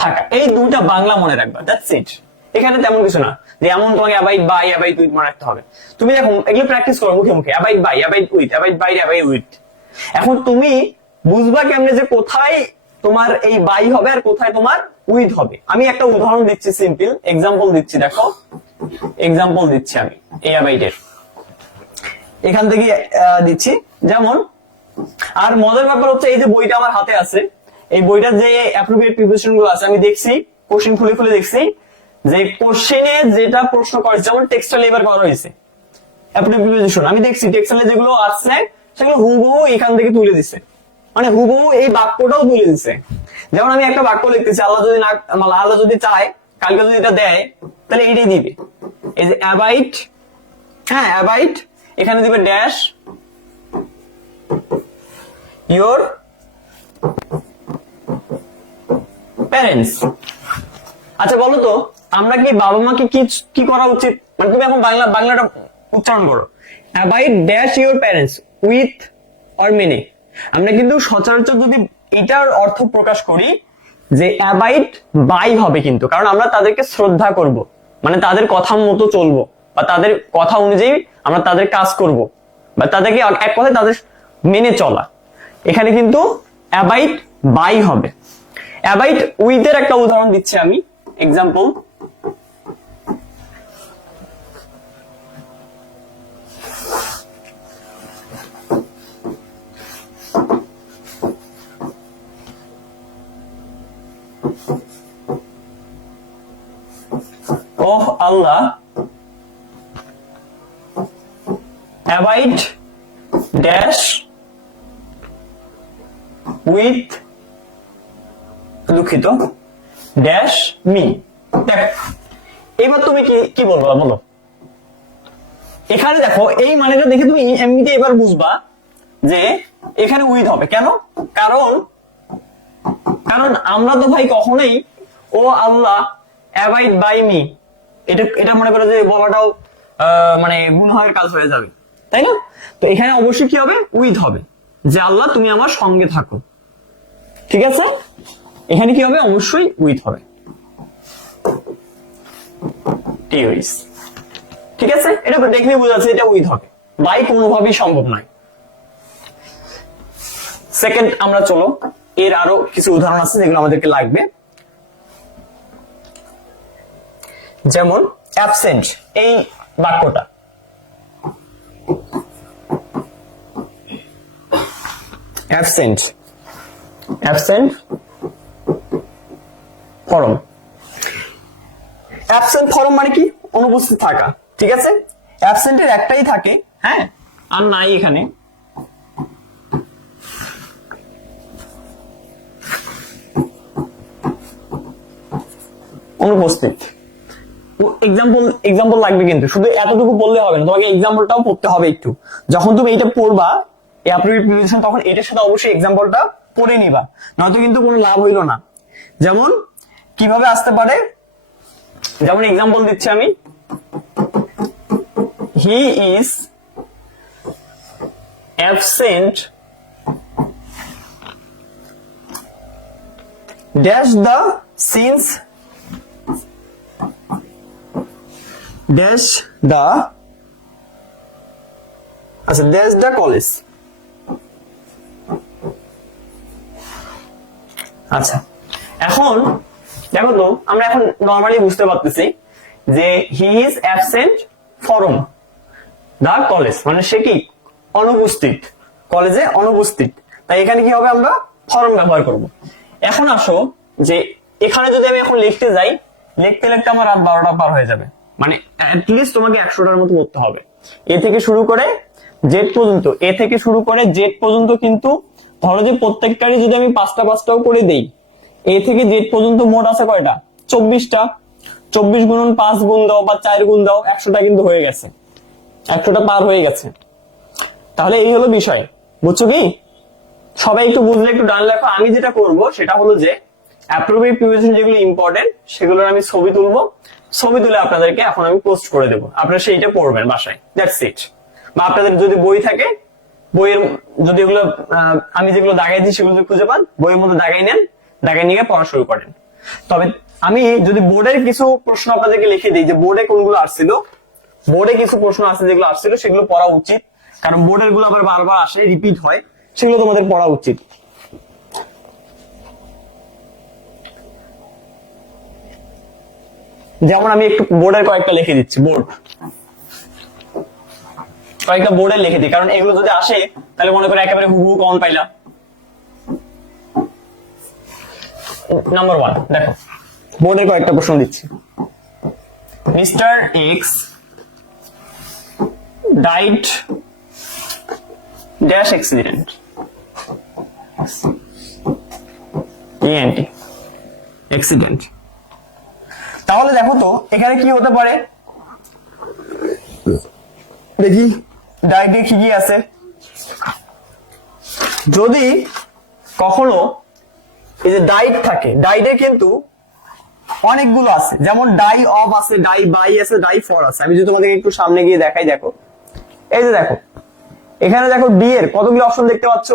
থাকা। এই দুটা বাংলা মনে রাখবা, দ্যাটস ইট। এখানে তেমন কিছু না যে এমন তোমাকে অ্যাবাইড বাই অ্যাবাইড উইথ মনে রাখতে হবে। তুমি দেখো এগুলো প্র্যাকটিস করো মুখে মুখে, abide by abide with, abide by abide with. এখন তুমি বুঝবা কেমনে যে কোথায় তোমার এই বাই হবে আর কোথায় তোমার উইথ হবে? আমি একটা উদাহরণ দিচ্ছি, সিম্পল এক্সাম্পল দিচ্ছি। দেখো এক্সাম্পল দিচ্ছি আমি এই অ্যাবাইডের, এখান থেকে দিচ্ছি। যেমন, আর মজার ব্যাপার হচ্ছে এই যে বইটা আমার হাতে আছে, এই বইটার যে অ্যাপ্রোপ্রিয়েট প্রিপোজিশন গুলো আছে আমি দেখছি, কোশ্চেন খুলে খুলে দেখছি, যে কোশ্চেনে যেটা প্রশ্ন করে, যেমন টেক্সটাইল এবার করা হয়েছে অ্যাপ্রোপ্রিয়েট প্রিপোজিশন, আমি দেখছি টেক্সটাইলে যেগুলো আসছে সেগুলো হুবহু এখান থেকে তুলে দিছে, মানে হুবহু এই বাক্যটাও তুলে দিছে। যেমন আমি একটা বাক্য লিখতেছি, আল্লাহ যদি না, আল্লাহ যদি চায় কালকে যদি এটা দেয় তাহলে এইটাই দিবে। এই যে অ্যাবাইড, হ্যাঁ অ্যাবাইড, এখানে দিবে ড্যাশ ইয়োর প্যারেন্টস। আচ্ছা বলো তো, আমরা কি বাবা মাকে কি কি করা উচিত? মানে তুমি এখন বাংলাটা উচ্চারণ করো, abide dash your parents with or মেনে। আমরা কিন্তু সচরাচর যদি এটার অর্থ প্রকাশ করি যে অ্যাবাইড বাই হবে, কিন্তু কারণ আমরা তাদেরকে শ্রদ্ধা করব, মানে তাদের কথা মতো চলবো বা তাদের কথা অনুযায়ী আমরা তাদের কাজ করব বা তাদেরকে এক কথায় তাদের মেনে চলা। এখানে কিন্তু অ্যাবাইড বাই হবে। অ্যাবাইড উইথ এর একটা উদাহরণ দিচ্ছি আমি, example. Oh Allah, abide dash with দুঃখিত ড্যাশ মি। দেখো এবার তুমি কি বলবো বলো। এখানে দেখো এই মানেটা দেখে তুমি এমনিতে এবার বুঝবা যে এখানে উইথ হবে। কেন? কারণ আমরা তো ভাই কখনোই ও আল্লাহ অ্যাবাইড বাই মি এটা মনে করো যে বলাটাও মানে গুনাহের কাজ হয়ে যাবে, তাই না? তো এখানে অবশ্যই কি হবে? উইথ হবে, যে আল্লাহ তুমি আমার সঙ্গে থাকো। ঠিক আছে, এখানে কি হবে? অবশ্যই উইথ হবে। ঠিক আছে, এটা দেখলে বোঝা যাচ্ছে এটা উইথ হবে, বাই কোনোভাবেই সম্ভব নয়। সেকেন্ড আমরা চলো, এর আরো কিছু উদাহরণ আছে যেগুলো আমাদেরকে লাগবে। যেমন অ্যাবসেন্ট এই বাক্যটা, অ্যাবসেন্ট ফরম। অ্যাবসেন্ট ফরম মানে কি? অনুপস্থিত থাকা। ঠিক আছে, অ্যাবসেন্টের একটাই থাকে, হ্যাঁ, আর নাই এখানে। অনুপস্থিত। এক্সাম্পল লাগবে, কিন্তু শুধু এতটুকু বললে হবে না, তোমাকে এক্সাম্পলটাও পড়তে হবে একটু। যখন তুমি এটা পড়বা অ্যাপ্রোপ্রিয়েট প্রিপোজিশন, তখন এটার সাথে অবশ্যই এক্সাম্পলটা পড়ে নিবা, নয়তো কিন্তু কোনো লাভ হইল না। যেমন কিভাবে আসতে পারে, যেমন এক্সাম্পল দিচ্ছি আমি, হি is absent dash the since dash the dash the college. আচ্ছা, এখন দেখো তো আমরা এখন নরমালি বুঝতে পারতেছি যে he is absent from the college, মানে সে কি অনুপস্থিত, কলেজে অনুপস্থিত। তাই এখানে কি হবে? আমরা ফরম ব্যবহার করব। এখন আসো যে এখানে যদি আমি এখন লিখতে যাই, লিখতে আমার রাত 12টা পার হয়ে যাবে। মানে অ্যাটলিস্ট তোমাকে 100টার মতো করতে হবে। এ থেকে শুরু করে জেড পর্যন্ত, এ থেকে শুরু করে জেড পর্যন্ত, কিন্তু ধরো যে প্রত্যেকটারই যদি আমি 5টাও করে দেই, এ থেকে জেড পর্যন্ত মোট আছে কয়টা? 24টা। 24 গুণন 5 গুণ দাও বা 4 গুণ দাও, 100টা কিন্তু হয়ে গেছে, 100টা পার হয়ে গেছে। তাহলে এই হলো বিষয়, বুঝছো কি? সবাই একটু বুঝলে একটু ডান লেখো। আমি যেটা করব সেটা হলো যে অ্যাপ্রোপ্রিয়েট প্রিপোজিশন যেগুলো ইম্পর্টেন্ট সেগুলোর আমি ছবি তুলবো, ছবি তুলে আপনাদেরকে এখন আমি পোস্ট করে দেবো, আপনারা সেইটা পড়বেন বাসায়, দ্যাটস ইট। বা আপনাদের যদি বই থাকে, বইয়ের যদি এগুলো আমি যেগুলো দাগাই দিই সেগুলো খুঁজে পান, বইয়ের মধ্যে দাগাই নেন, দাগাই নিয়ে পড়া শুরু করেন। তবে আমি যদি বোর্ডের কিছু প্রশ্ন আপনাদেরকে লিখে দিই যে বোর্ডে কোনগুলো আসছিল, বোর্ডে কিছু প্রশ্ন আছে যেগুলো আসছিল সেগুলো পড়া উচিত, কারণ বোর্ডের গুলো আবার বারবার আসে, রিপিট হয়, সেগুলো তোমাদের পড়া উচিত। যেমন আমি একটু বোর্ডের কয়েকটা লিখে দিচ্ছি, কয়েকটা বোর্ডে লিখে দিই, কারণ এগুলো যদি আসে তাহলে মনে করে একেবারে হুবহু কমন পাইলা। নাম্বার 1 দেখো, বোর্ডের কয়েকটা প্রশ্ন দিচ্ছি। Mister x died dash accident, accident. তাহলে দেখো তো এখানে কি হতে পারে, দেখি ডাইটে কি কি আছে। যদি কখনো এই যে ডাইট থাকে, ডাইটে কিন্তু অনেকগুলো আছে, যেমন ডাই অফ আছে, ডাই বাই আছে, ডাই ফর আছে। আমি যদি তোমাদেরকে একটু সামনে গিয়ে দেখাই, দেখো এই যে দেখো এখানে দেখো ডি এর কতগুলো অপশন দেখতে পাচ্ছ।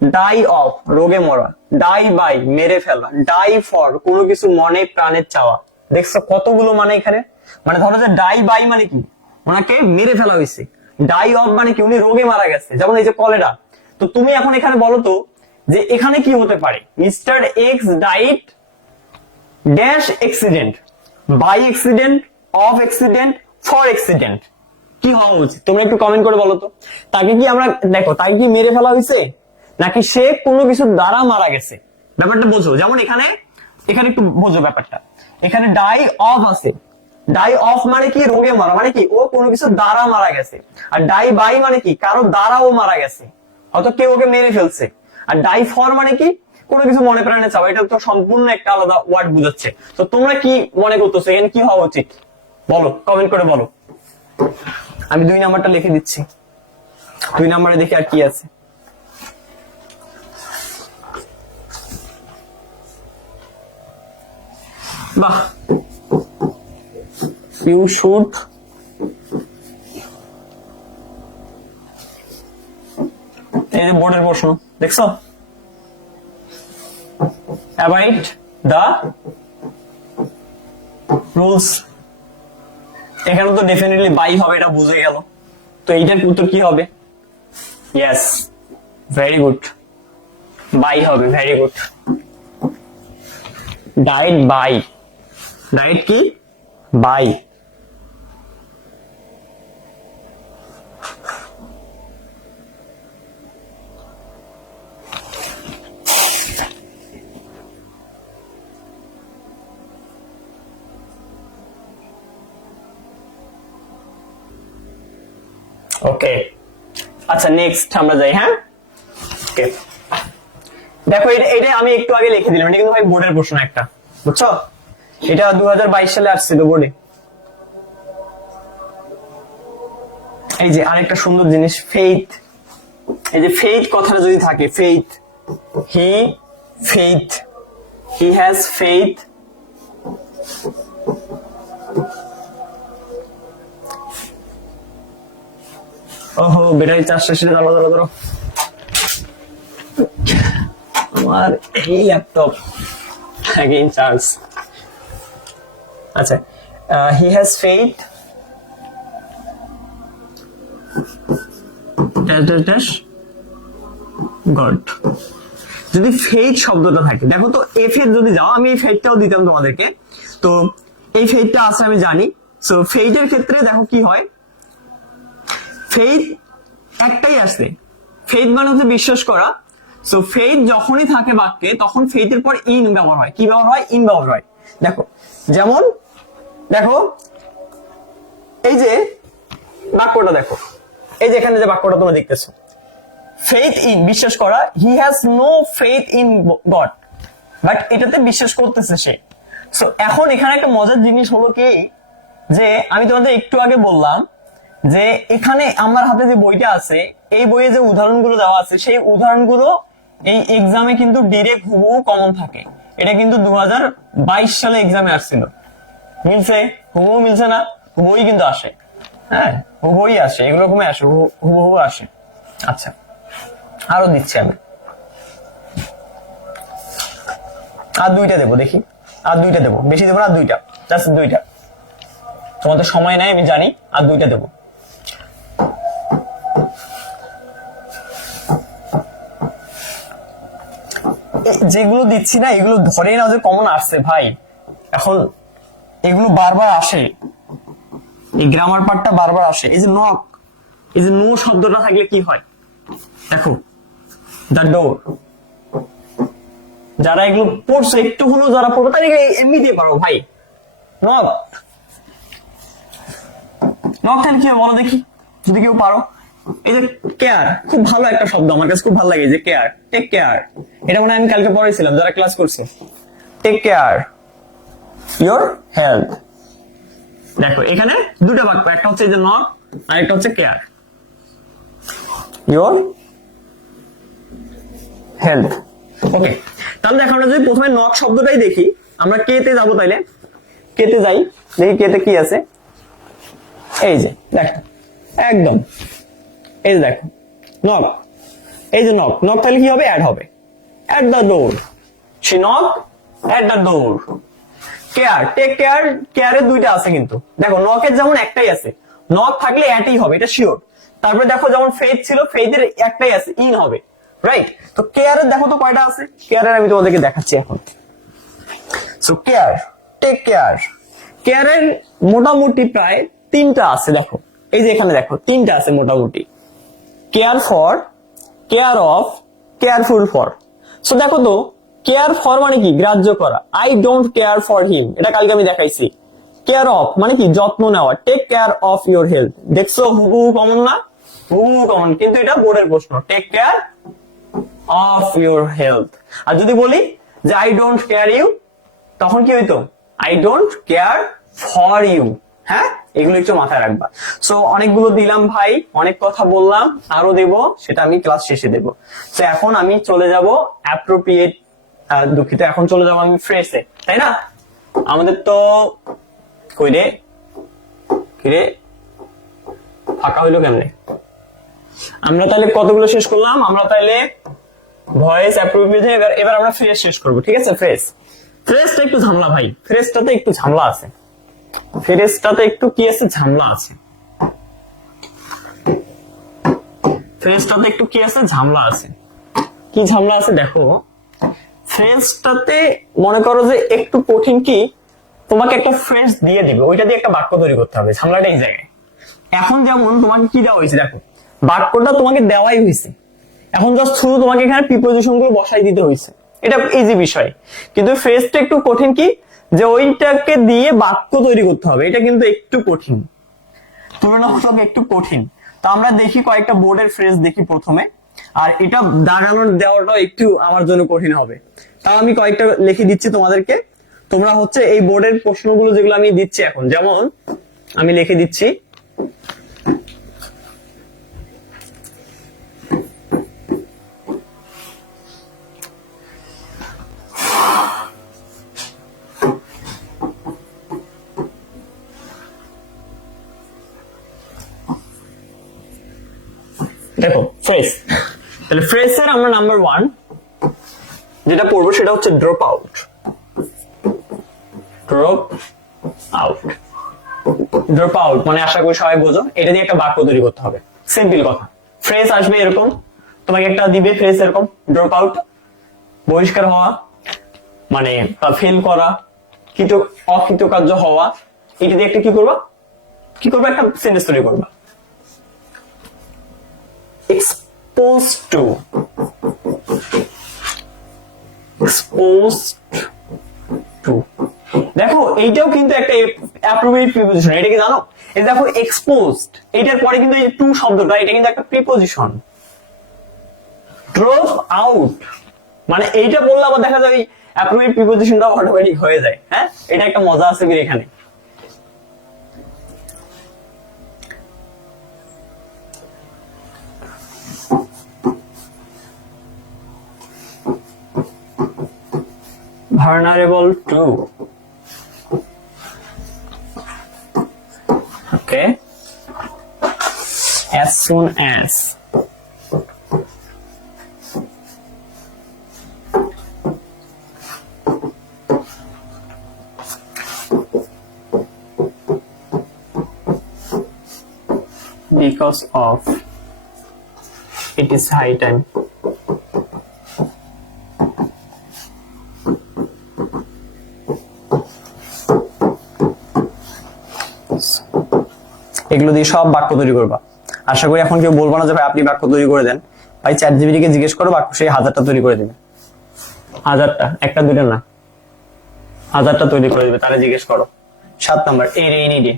ডাই অফ রোগে মরা, ডাই বাই মেরে ফেলা, ডাই ফর কোনো কিছু মনে প্রাণের চাওয়া। দেখছো কতগুলো মানে এখানে। মানে ধরো যে ডাই বাই মানে কি, ওনাকে মেরে ফেলা হয়েছে। ডাই অফ মানে কি, উনি রোগে মারা গেছে, যেমন এই যে কলেরা। তো তুমি এখন এখানে বলো তো যে এখানে কি হতে পারে, mister X died dash accident, by accident, of accident, for accident. কি হওয়া উচিত তোমরা একটু কমেন্ট করে বলো তো। তাকে কি আমরা দেখো তাকে কি মেরে ফেলা হয়েছে, নাকি সে কোনো কিছু দ্বারা মারা গেছে? ব্যাপারটা বোঝো। যেমন এখানে এখানে একটু বোঝো ব্যাপারটা। এখানে ডাই অফ আছে, ডাই অফ মানে কি, রোগে মারা, মানে কি ও কোনো কিছু দ্বারা মারা গেছে। আর ডাই বাই মানে কি, কারো দ্বারা ও মারা গেছে, হয়তো কেউ ওকে মেরে ফেলছে। আর ডাই ফর মানে কি, কোনো কিছু মনে প্রাণে চাও। এটা তো সম্পূর্ণ একটা আলাদা ওয়ার্ড বুঝাচ্ছে। তো তোমরা কি মনে করতেছো এখানে কি হওয়া উচিত বলো, কমেন্ট করে বলো। আমি 2 নাম্বারটা লিখে দিচ্ছি, 2 নাম্বারে দেখি আর কি আছে। বাহ, ইউ শুড এই যে বোর্ডের প্রশ্ন দেখছো, অ্যাভয়েড দা রুলস। এখানে তো ডেফিনেটলি বাই হবে, এটা বুঝে গেল। তো এইটার উত্তর কি হবে? ইয়েস, ভেরি গুড, বাই হবে, ভেরি গুড। ডাইট বাই, ডাইট কি, বাই। ওকে, আচ্ছা নেক্সট আমরা যাই। হ্যাঁ, ওকে দেখো এটা আমি একটু আগে লিখে দিলাম, এটা কিন্তু ভাই বোর্ডের প্রশ্ন একটা, বুঝছো? এটা 2022 সালে আসছিল বোর্ডে। এই যে আরেকটা সুন্দর জিনিস, ফেইথ। এই যে ফেইথ কথাটা যদি থাকে, ফেইথ, হি হ্যাজ ফেইথ, ওহো ব্যাটারি চার্জ শেষ হয়ে গেল, ধরো আমার এই ল্যাপটপ again চার্জ। আচ্ছা, হি হ্যাজ ফেইথ গড। যদি ফেইথ শব্দটা থাকে, দেখো তো এফ এর যদি যাও, আমি এই ফেইথটাও দিতাম তোমাদেরকে। তো এই ফেইথটা আছে আমি জানি। সো ফেইথের ক্ষেত্রে দেখো কি হয়, ফেইথ একটাই আসে, ফেইথ মানে হচ্ছে বিশ্বাস করা। সো ফেইথ যখনই থাকে বাক্যে, তখন ফেইথের পর ইন ব্যবহার হয়। কি ব্যবহার হয়? ইন ব্যবহার হয়। দেখো যেমন দেখো এই যে বাক্যটা দেখো, এই যে এখানে যে বাক্যটা তোমরা দেখতেছো, ফেইথ ইন বিশ্বাস করা, he has no faith in God, but এটাতে বিশ্বাস করতেছে সে। সো এখন এখানে একটা মজার জিনিস হলো কি, যে আমি তোমাদের একটু আগে বললাম যে এখানে আমার হাতে যে বইটা আছে, এই বইয়ে যে উদাহরণগুলো দেওয়া আছে, সেই উদাহরণগুলো এই এক্সামে কিন্তু ডিরেক্ট হুবহু কমন থাকে। এটা কিন্তু 2022 সালে এক্সামে আসছিল। মিলছে? হুবহু মিলছে না? হুবহুই কিন্তু আসে। হ্যাঁ, হুবহুই আসে, এগুলো রকমই আসে, হুবহু আসে। আচ্ছা, আরো দিচ্ছি আমি, আর 2টা দেবো, দেখি আর 2টা দেবো, বেশি দেবো না, 2টা, জাস্ট 2টা। তোমাদের সময় নাই আমি জানি, আর 2টা দেবো। যেগুলো দিচ্ছি না, এগুলো ধরে নাও যে কমন আসছে ভাই। এখন এগুলো বারবার আসে, এই গ্রামার পার্টটা বারবার আসে। এই যে নক, এই যে নো শব্দটা থাকলে কি হয় দেখো, দ্য ডোর। যারা এগুলো পড়ছে, একটু হলো যারা পড়বে, তারা এমনি দিয়ে পারো ভাই। নক, নক তাহলে কি হবে বলো দেখি, যদি কেউ পারো। এই যে কেয়ার, খুব ভালো একটা শব্দ, আমার কাছে খুব ভালো লাগে, যে কেয়ার, টেক কেয়ার। এটা মনে হয় আমি কালকে পড়েছিলাম যারা ক্লাস করছে। Take care your health. দেখো এখানে 2টা বাক্য, একটা হচ্ছে এই যে নক, আর একটা হচ্ছে কেয়ার, ইওর হেলথ। ওকে, তাহলে দেখো আমরা যদি প্রথমে নক শব্দটাই দেখি, আমরা কে তে যাবো তাইলে, কে তে যাই, দেখি কে তে কি আছে। এই যে দেখো একদম, এই যে দেখো নক, এই যে নক, নক তাহলে কি হবে, অ্যাড হবে, অ্যাট দ্য ডোর, সে knock at the door. Care, take care, কেয়ারের দুইটা আছে কিন্তু দেখো, নকের যেমন একটাই আছে, নক থাকলে অ্যাটই হবে, এটা শিওর। তারপরে দেখো যেমন ফেথ ছিল, ফেথের একটাই আছে, ইন হবে, রাইট। তো কেয়ারের দেখো তো কয়টা আছে, কেয়ারের আমি তোমাদেরকে দেখাচ্ছি এখন। সো কেয়ার, টেক কেয়ার, কেয়ারের মোটামুটি প্রায় তিনটা আছে দেখো, এই যে এখানে দেখো তিনটা আছে মোটামুটি, care for, care of, careful for. So দেখো তো কেয়ার ফর মানে কি, গ্রাহ্য করা, I don't care for him, এটা কালকে আমি দেখাইছি। কেয়ার অফ মানে কি, যত্ন নেওয়া, take care of your health. দেখছো হুবহু কমন না, হুবহু কমন, কিন্তু এটা বোর্ডের প্রশ্ন, take care of your health. আর যদি বলি যে আই ডোন্ট কেয়ার ইউ, তখন কি হইতো, I don't care for you. হ্যাঁ, এগুলো একটু মাথায় রাখবা। সো অনেকগুলো দিলাম ভাই, অনেক কথা বললাম, আরো দেব, সেটা আমি ক্লাস শেষে দেব। তো এখন আমি চলে যাব অ্যাপ্রোপ্রিয়েট, দুঃখিত, এখন চলে যাবো আমি ফ্রেজে, তাই না? আমাদের তো কই রে, কিরে ফাঁকা হইলো কেমনে? আমরা তাহলে কতগুলো শেষ করলাম, আমরা তাহলে ভয়েস অ্যাপ্রোপ্রিয়েট, এবার আমরা ফ্রেজ শেষ করবো, ঠিক আছে? ফ্রেজটা একটু ঝামেলা ভাই, ফ্রেজটাতে একটু ঝামেলা আছে, ফ্রেজটাতে একটু কি আছে, ঝামেলা আছে, ফ্রেজটাতে একটু কি আছে, ঝামেলা আছে। কি ঝামেলা আছে দেখো, ফ্রেজটাতে মনে করো যে একটু কঠিন, কি তোমাকে একটা ফ্রেজ দিয়ে দিবে, ওইটা দিয়ে একটা বাক্য তৈরি করতে হবে, ঝামেলাটা এই জায়গায়। এখন যেমন তোমাকে কি দেওয়া হয়েছে দেখো, বাক্যটা তোমাকে দেওয়াই হয়েছে, এখন জাস্ট শুধু তোমাকে এখানে প্রিপোজিশন গুলো বসাই দিতে হয়েছে, এটা ইজি বিষয়। কিন্তু ফ্রেজটা একটু কঠিন, কি যে ওইটাকে দিয়ে বাক্য তৈরি করতে হবে, এটা কিন্তু একটু কঠিন, তুলনামূলক একটু কঠিন। তো আমরা দেখি কয়েকটা বোর্ডের ফ্রেজ দেখি প্রথমে, আর এটা দাঁড়ানোর দেওয়াটা একটু আমার জন্য কঠিন হবে, তাও আমি কয়েকটা লিখে দিচ্ছি তোমাদেরকে। তোমরা হচ্ছে এই বোর্ডের প্রশ্নগুলো যেগুলো আমি দিচ্ছি এখন, যেমন আমি লিখে দিচ্ছি দেখো ফ্রেজ, তাহলে ফ্রেজের আমরা নাম্বার 1 যেটা পড়বো সেটা হচ্ছে drop out. Drop out, drop out মানে আশা করি সবাই বোঝো, এটা দিয়ে একটা বাক্য তৈরি করতে হবে, সিম্পল কথা। ফ্রেজ আসবে এরকম, তোমাকে একটা দিবে ফ্রেজ এরকম, ড্রপ আউট বহিষ্কার হওয়া, মানে ফেল করা, অকৃতকার্য হওয়া, এটা দিয়ে একটা কি করবা, একটা সেন্টেন্স তৈরি করবা। exposed to, exposed to, দেখো এইটাও কিন্তু একটা অ্যাপ্রোপ্রিয়েট প্রিপোজিশন, এটা কি জানো? এই দেখো এক্সপোজড, এটার পরে কিন্তু এই টু শব্দটা, এটা কিন্তু একটা প্রিপোজিশন। ড্রপ আউট মানে এইটা বললে আবার দেখা যায় অ্যাপ্রোপ্রিয়েট প্রিপোজিশনটা অটোমেটিক হয়ে যায়। হ্যাঁ, এটা একটা মজা আছে কি এখানে। vulnerable to, okay, as soon as, because of, it is high time, এগুলো দিয়ে সব বাক্য তৈরি করবা। আশা করি এখন কেউ বলবো না যে ভাই আপনি বাক্য তৈরি করে দেন, ভাই চ্যাট জিপিটি কে জিজ্ঞেস করো, বাক্য সেই 1000টা তৈরি করে দেবে, 1000টা, একটা দুইটা না, 1000টা তৈরি করে দেবে, তাহলে জিজ্ঞেস করো। 7 নাম্বার, এ রেইনি ডে,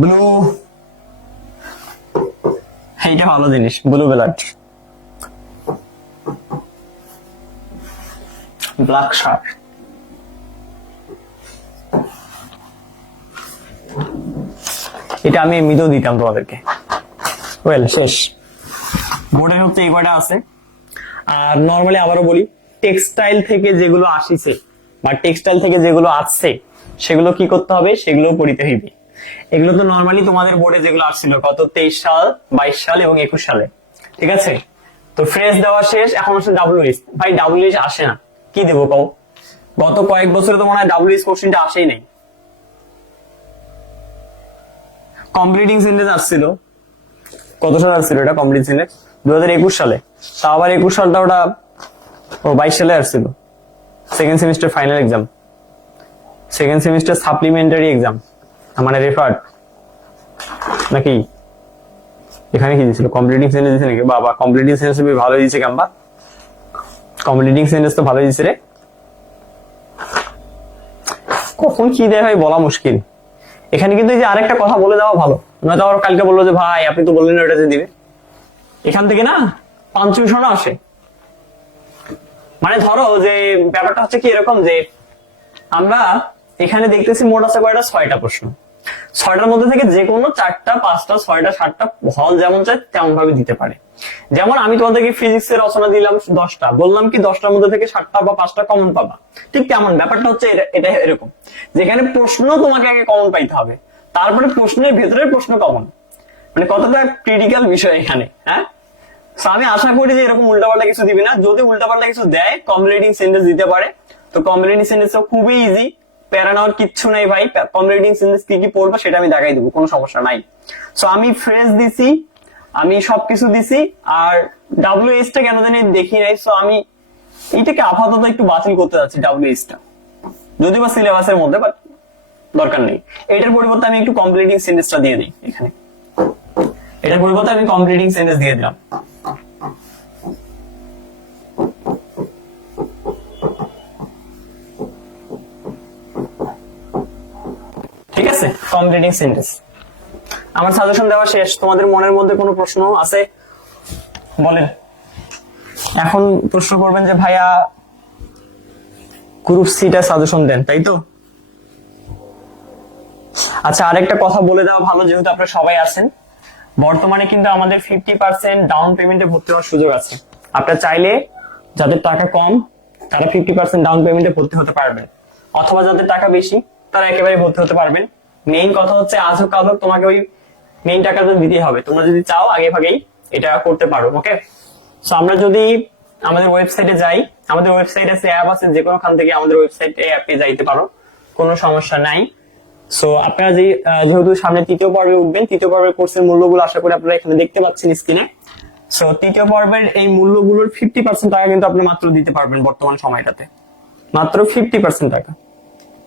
ব্লু, এইটা ভালো জিনিস, ব্লু ব্লাড, ব্ল্যাক শার্ক, এটা আমি এমনিতেও দিতাম তোমাদেরকে, ওয়েল শেষ। বোর্ডে হচ্ছে এই কয়টা আছে। আর নর্মালি আবারও বলি, টেক্সটাইল থেকে যেগুলো আসিছে বা টেক্সটাইল থেকে যেগুলো আসছে সেগুলো কি করতে হবে, সেগুলো পড়িতে হইবে। এগুলো তো নর্মালি তোমাদের বোর্ডে যেগুলো আসছিল কত 23 সাল, 22 সাল এবং 21 সালে, ঠিক আছে। তো ফ্রেজ দেওয়া শেষ, এখন আসলে ডাব্লিউএইচ। ভাই ডাব্লিউএইচ আসে না, কি দেবো কও? গত কয়েক বছরে তো মনে হয় ডাব্লিউএইচ কোশ্চেনটা আসেই নাই। কমপ্লিটিং সেন্টেন্স আসছিল, কত সালে আসছিল এটা কমপ্লিট সেন্টেন্স? 2021 সালে। তা আবার 21 সালটা ওটা 22 সালে আসছিল। Second semester final exam, second semester supplementary exam, মানে রেফার্ড নাকি? এখানে কি দিয়েছিল? কমপ্লিটিং সেন্টেন্স দিয়েছে নাকি? বাবা কমপ্লিটিং সেন্টেন্স ভালো দিয়েছে কাম্বা, কমপ্লিটিং সেন্টেন্স তো ভালো দিয়েছে রে। কখন কি দেয় ভাই বলা মুশকিল। এখানে কিন্তু এই যে আরেকটা কথা বলে দেওয়া ভালো, নয়তো আবার কালকে বললো যে ভাই আপনি তো বললেন ওটা যে দিবে। এখান থেকে না পাঞ্চুয়েশনও আসে। মানে ধরো যে ব্যাপারটা হচ্ছে কি এরকম যে আমরা এখানে দেখতেছি মোট আছে কয়টা, 6টা প্রশ্ন। 6টার মধ্যে থেকে যে কোনো 4টা, 5টা, 6টা, 7টা হল যেমন চায় তেমন ভাবে দিতে পারে। যেমন আমি তোমাদেরকে ফিজিক্স এর রচনা দিলাম 10টা, বললাম কি 10টার মধ্যে থেকে 7টা বা 5টা কমন পাবা, ঠিক তেমন ব্যাপারটা হচ্ছে এটা এরকম, যেখানে প্রশ্ন তোমাকে আগে কমন পাইতে হবে, তারপরে প্রশ্নের ভেতরের প্রশ্ন কমন। মানে কতটা ক্রিটিক্যাল বিষয় এখানে, হ্যাঁ। আমি আশা করি যে এরকম উল্টাপাল্টা কিছু দিবি না। যদি উল্টাপাল্টা কিছু দেয়, কমপ্লিটিং সেন্টেন্স দিতে পারে। তো কমপ্লিটিং সেন্টেন্স খুবই ইজি, প্যারা নেওয়ার কিচ্ছু নেই ভাই। কমপ্লিটিং সেন্টেন্স কি কি পড়বা সেটা আমি দেখাই দেবো, কোনো সমস্যা নাই। সো আমি ফ্রেজ দিছি, আমি সবকিছু দিছি। আর ডাব্লিউএইচ টা কেন জানি দেখি নাই, সো আমি এটাকে আপাতত একটু বাতিল করতে যাচ্ছি ডাব্লিউএইচ টা, যদিও বা সিলেবাসের মধ্যে, বাট দরকার নেই। এটার পরিবর্তে আমি একটু কমপ্লিটিং সেন্টেন্সটা দিয়ে দিই এখানে। এটার পরিবর্তে আমি কমপ্লিটিং সেন্টেন্স দিয়ে দিলাম। ঠিক আছে, কমপ্লিটিং সেন্টেন্স। আমার সাজেশন দেওয়া শেষ। তোমাদের মনের মধ্যে কোনো প্রশ্ন আছে বলেন। এখন প্রশ্ন করবেন যে ভাইয়া গ্রুপ সিটা সাজেশন দেন, তাই তো? আচ্ছা, আরেকটা কথা বলে দেওয়া ভালো, যেহেতু আপনারা সবাই আছেন, বর্তমানে কিন্তু আমাদের 50% ডাউন পেমেন্টে ভর্তি হওয়ার সুযোগ আছে। আপনারা চাইলে যাদের টাকা কম তারা 50% ডাউন পেমেন্টে ভর্তি হতে পারবেন, অথবা যাদের টাকা বেশি তারা একেবারে ভর্তি হতে পারবেন। মেইন কথা হচ্ছে আজ হোক কাল হোক তোমাকে ওই মেইন টাকাটা দিতে হবে। তোমরা যদি চাও আগে ভাগেই এটা করতে পারো। ওকে, সো আমরা যদি আমাদের ওয়েবসাইটে যাই, আমাদের ওয়েবসাইটে আছে, অ্যাপ আছে, যে কোনো খান থেকে আমাদের ওয়েবসাইটে অ্যাপে যাইতে পারো, কোনো সমস্যা নাই। সো আপনারা যেহেতু সামনে 3য় পর্বে উঠবেন, 3য় পর্বের কোর্সের মূল্যগুলো আশা করি আপনারা এখানে দেখতে পাচ্ছেন স্ক্রিনে। সো 3য় পর্বের এই মূল্যগুলোর 50% টাকা কিন্তু আপনি মাত্র দিতে পারবেন বর্তমান সময়টাতে, মাত্র 50% টাকা,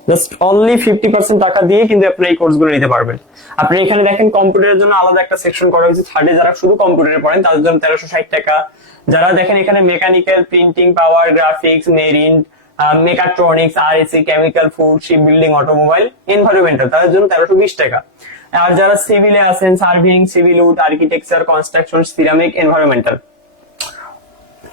জাস্ট অনলি 50% টাকা দিয়ে কিন্তু আপনি এই কোর্সগুলো নিতে পারবেন। আপনি এখানে দেখেন কম্পিউটারের জন্য আলাদা একটা সেকশন করা হয়েছে, থার্ডে যারা শুধু কম্পিউটারে পড়েন তাদের জন্য 1360 টাকা। যারা দেখেন এখানে mechanical, printing, power, graphics, marine, mechatronics, RAC, chemical, food, ship building, automobile, environmental, তাদের জন্য 1320 টাকা। আর যারা সিভিলে আছেন, surveying, civil wood, architecture, construction, ceramic, environmental,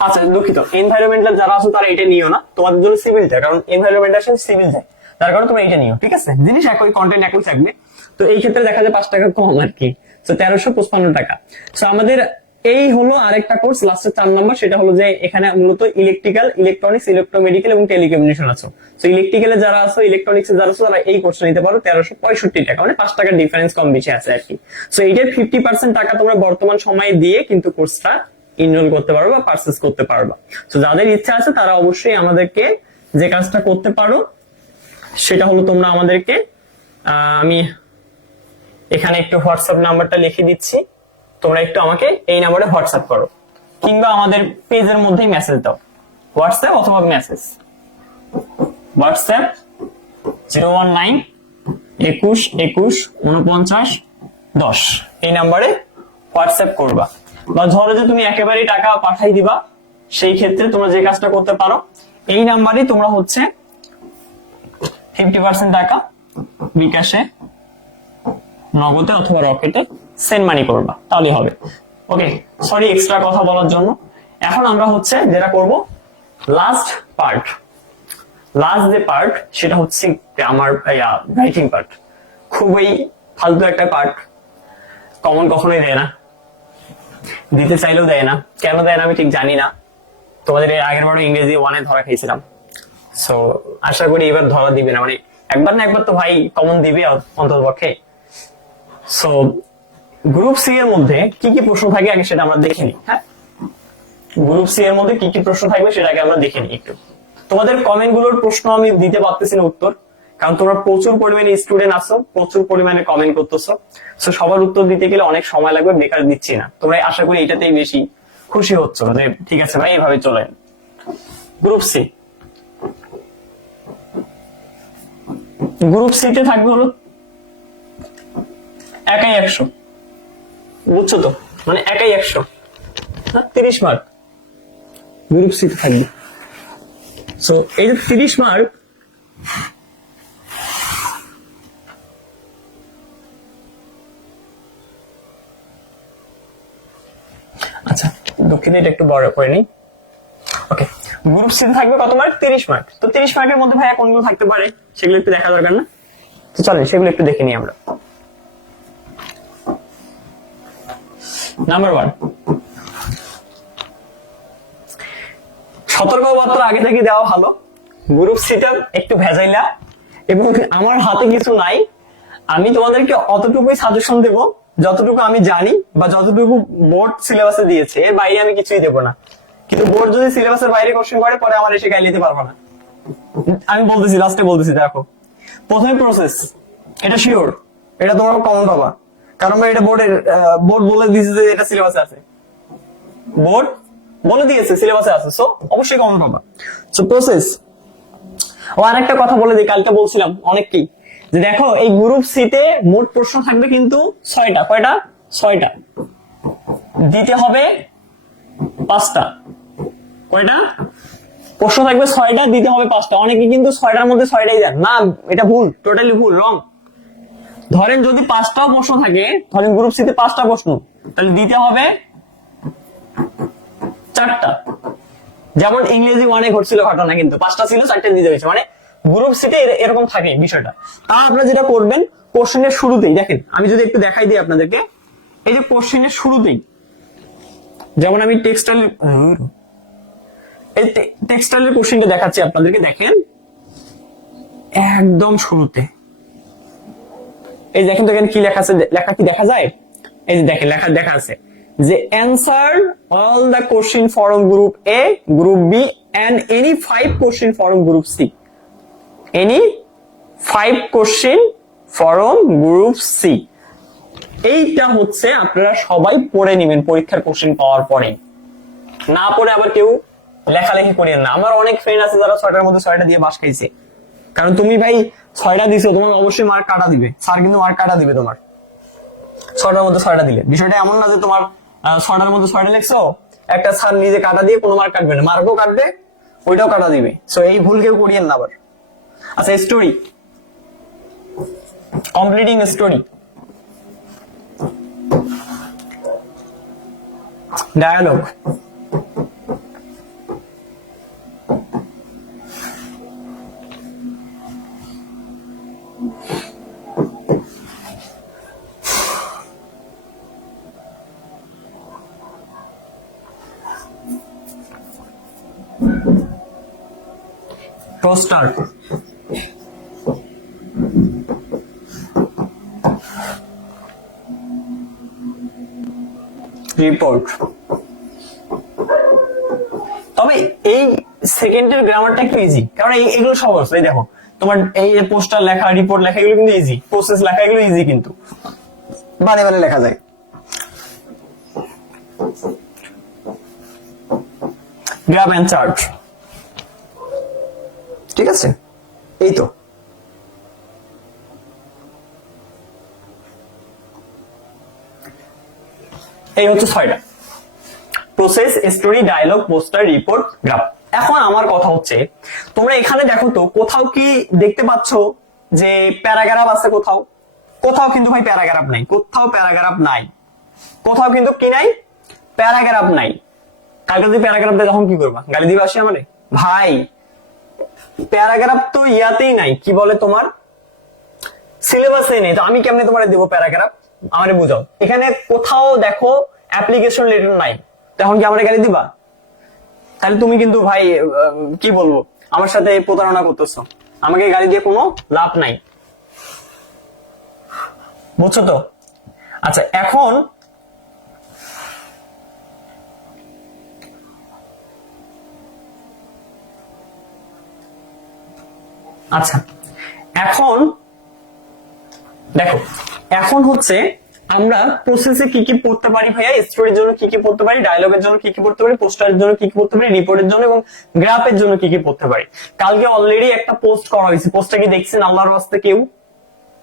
আচ্ছা দুঃখিত, এনভায়রনমেন্টাল যারা আছে তারা এটা নিও না, তোমাদের জন্য সিভিলটা, কারণ এনভায়রনমেন্টাল সিভিল যায়, তার কারণে তোমরা এটা নিও, ঠিক আছে। জিনিস একই, কন্টেন্ট একই থাকবে। তো এই ক্ষেত্রে দেখা যায় 5 টাকা কম আর কি, তো 1355 টাকা। তো আমাদের এই হলো আরেকটা কোর্স, লাস্টের 4 নম্বর, সেটা হলো যে এখানে মূলত ইলেকট্রিক্যাল, ইলেকট্রনিক্স, ইলেকট্রোমেডিক্যাল এবং টেলিকমিউনিকেশন আছে। তো ইলেকট্রিক্যালে যারা আছে, ইলেকট্রনিক্সে যারা আছে, তারা এই কোর্সটা নিতে পারো 1365 টাকা, মানে 5 টাকার ডিফারেন্স কম বেশি আছে আর কি। তো এইটার 50% টাকা তোমরা বর্তমান সময়ে দিয়ে কিন্তু কোর্সটা এনরোল করতে পারো বা পারচেজ করতে পারবা। তো যাদের ইচ্ছা আছে তারা অবশ্যই আমাদেরকে যে কাজটা করতে পারো সেটা হলো তোমরা আমাদেরকে, আমি এখানে একটু হোয়াটসঅ্যাপ নাম্বারটা লিখে দিচ্ছি, তোমরা একটু আমাকে এই নাম্বারে হোয়াটসঅ্যাপ করো, কিংবা আমাদের পেজের মধ্যেই মেসেজ দাও, হোয়াটসঅ্যাপ অথবা মেসেজ। হোয়াটসঅ্যাপ 019 21 21 49 10, এই নাম্বারে হোয়াটসঅ্যাপ করবা। বা ধরো যে তুমি একেবারেই টাকা পাঠাই দিবা, সেই ক্ষেত্রে তোমরা যে কাজটা করতে পারো, এই নাম্বারে তোমরা হচ্ছে 50% টাকা বিকাশে, নগদে অথবা রকেটে সেন্ড মানি করবা, তাহলেই হবে। ওকে, সরি এক্সট্রা কথা বলার জন্য। এখন আমরা হচ্ছে যেটা করব, লাস্ট পার্ট, লাস্ট যে পার্ট সেটা হচ্ছে আমার রাইটিং পার্ট। খুবই ফালতু একটা পার্ট, কমন কখনোই দেয় না, দিতে চাইলেও দেয় না, কেন দেয় না আমি ঠিক জানি না। তোমাদের এর আগের বারও ইংরেজি 1-এ ধরা খাইছিলাম, সো আশা করি এবার ধরা দিবে না, মানে একবার না একবার তো ভাই কমন দিবে অন্তত পক্ষে। সো গ্রুপ সি এর মধ্যে কি কি প্রশ্ন থাকে আগে সেটা আমরা দেখে নিই। হ্যাঁ, গ্রুপ সি এর মধ্যে কি কি প্রশ্ন থাকবে সেটাকে আমরা দেখে নিই একটু। তোমাদের কমেন্ট গুলোর প্রশ্ন আমি দিতে পারতেছি না উত্তর, কারণ তোমরা প্রচুর পরিমাণে স্টুডেন্ট আছো, প্রচুর পরিমাণে কমেন্ট করতেছো, সো সবার উত্তর দিতে গেলে অনেক সময় লাগবে, বেকার দিচ্ছি না। তোমরা আশা করি এটাতেই বেশি খুশি হচ্ছ যে ঠিক আছে ভাই এভাবে চলে। গ্রুপ সি, গ্রুপ সি তে থাকবে হলো একাই 100, বুঝছো তো, মানে একাই 100, 30 মার্ক গ্রুপ সি তে থাকবে। সো এই যে 30 মার্ক, আচ্ছা দুঃখিত এটা একটু বড় করে নিই। ওকে, গ্রুপ সি থাকবে কত মার্ক? 30 মার্ক। তো 30 মার্কের মধ্যে ভাইয়া কোনগুলো থাকতে পারে সেগুলো একটু দেখা দরকার না? তো চলেন সেগুলো একটু দেখে নিই আমরা। নাম্বার 1, সতর্কবার্তা আগে থেকে দেওয়া ভালো। গ্রুপ সিটা একটু ভেজাইলা এবং আমার হাতে কিছু নাই, আমি তোমাদেরকে অতটুকুই সাজেশন দেব যতটুকু আমি জানি বা যতটুকু বোর্ড সিলেবাসে দিয়েছে, এর বাইরে আমি কিছুই দেবো না। কিন্তু বোর্ড যদি সিলেবাসের বাইরে কোশ্চেন করে পরে আমার এসে গাইলে দিতে পারবো না। আমি বলতেছি, লাস্টে বলতেছি, দেখো প্রথমে প্রসেস, এটা শিওর, এটা তোমরা কমন পাবা, কারণ এটা বোর্ড বলে দিয়েছে যে এটা সিলেবাসে আছে, বোর্ড বলে দিয়েছে সিলেবাসে আছে, সো অবশ্যই কমন পাবা। So process. ও আরেকটা কথা বলে দিই, কালকে বলছিলাম অনেককেই যে দেখো এই গ্রুপ সিতে মোট প্রশ্ন থাকবে কিন্তু 6টা। কয়টা? 6টা। দিতে হবে 5টা। কয়টা প্রশ্ন থাকবে? 6টা, দিতে হবে 5টা। অনেকে কিন্তু 6টার মধ্যে 6টাই দেন না, এটা ভুল, টোটালি ভুল, রং। ধরেন যদি 5টাও প্রশ্ন থাকে, ধরেন গ্রুপ সিতে 5টা প্রশ্ন, তাহলে দিতে হবে 4টা। যেমন ইংরেজি 1-এ ঘটছিল ঘটনা, কিন্তু 5টা ছিল, 4টে দিতে হয়েছে, মানে গ্রুপ সিতে এরকম থাকে বিষয়টা। তা আপনারা যেটা করবেন, কোশ্চেনের শুরুতেই দেখেন, আমি যদি একটু দেখাই দিই আপনাদেরকে, এই যে কোশ্চেনের শুরুতেই, যেমন আমি টেক্সটাইলের কোশ্চেনটা দেখাচ্ছি আপনাদেরকে, দেখেন একদম শুরুতে এই দেখেন তো এখানে কি লেখা আছে, লেখা কি দেখা যায়? এই যে দেখেন লেখা দেখা আছে যে answer all the question from group A, group B and any 5 question from group C. Any 5 question from group C. এইটা হচ্ছে আপনারা সবাই পড়ে নেবেন পরীক্ষার কোশ্চেন পাওয়ার পরে, না পড়ে আবার কেউ লেখালেখি করেন না। আমার অনেক ফ্রেন্ড আছে যারা 6টার মধ্যে 6টা দিয়ে বাস খাইছে, কারণ তুমি ভাই 6টা দিছো, তোমার অবশ্যই মার্ক কাটা দিবে, স্যার কিন্তু মার্ক কাটা দিবে তোমার 6টার মধ্যে 6টা দিলে। বিষয়টা এমন না যে তোমার 6টার মধ্যে 6টা লিখছো, একটা স্যার নিজে কাটা দিয়ে কোনো মার্ক কাটবে না, মার্কও কাটবে, ওইটাও কাটা দিবে। সো এই ভুল কেউ করিয়েন না আবার। আচ্ছা, story, completing story, dialogue, poster, report. তবে এই সেকেন্ডের গ্রামারটা একটু ইজি, কারণ এগুলো সহজ। এই দেখো তোমার এই পোস্টার লেখা, রিপোর্ট লেখা, এগুলো কিন্তু ইজি, প্রসেস লেখা এগুলো ইজি, কিন্তু বানে বানে লেখা যায়। গ্রাফ এন্ড চার্ট, ঠিক আছে, এই তো। এই হচ্ছে 6টা: process, story, dialogue, poster, report, graph. এখন আমার কথা হচ্ছে, তোমরা এখানে দেখো তো কোথাও কি দেখতে পাচ্ছ যে প্যারাগ্রাফ আছে? কোথাও কোথাও কিন্তু ভাই প্যারাগ্রাফ নাই, কোথাও প্যারাগ্রাফ নাই, কোথাও কিন্তু কি নাই, প্যারাগ্রাফ নাই। কালকে যদি প্যারাগ্রাফ দেয় তখন কি করবা? গালি দিবা আসে আমারে? ভাই প্যারাগ্রাফ তো ইয়াতেই নাই, কি বলে তোমার সিলেবাসে নেই, তো আমি কেমনে তোমার দেবো প্যারাগ্রাফ? আমারে বুঝাও। এখানে কোথাও দেখো অ্যাপ্লিকেশন লেটার নাই, তখন কি আমার গালি দিবা? তাহলে তুমি কিন্তু ভাই কি বলবো, আমার সাথে প্রতারণা করতেছো, আমাকে গালি দিয়ে কোনো লাভ নাই, বুঝছো তো? আচ্ছা এখন আচ্ছা এখন দেখো, এখন হচ্ছে আমরা প্রসেসে কি কি পড়তে পারি ভাইয়া, স্টোরির জন্য কি কি পড়তে পারি, ডায়লগের জন্য কি কি পড়তে পারি, পোস্টারের জন্য কি কি পড়তে পারি, রিপোর্টের জন্য এবং গ্রাফের জন্য কি কি পড়তে পারি। কালকে অলরেডি একটা পোস্ট করা হয়েছে, পোস্টটা কি দেখছেন আল্লাহর রাস্তে কেউ?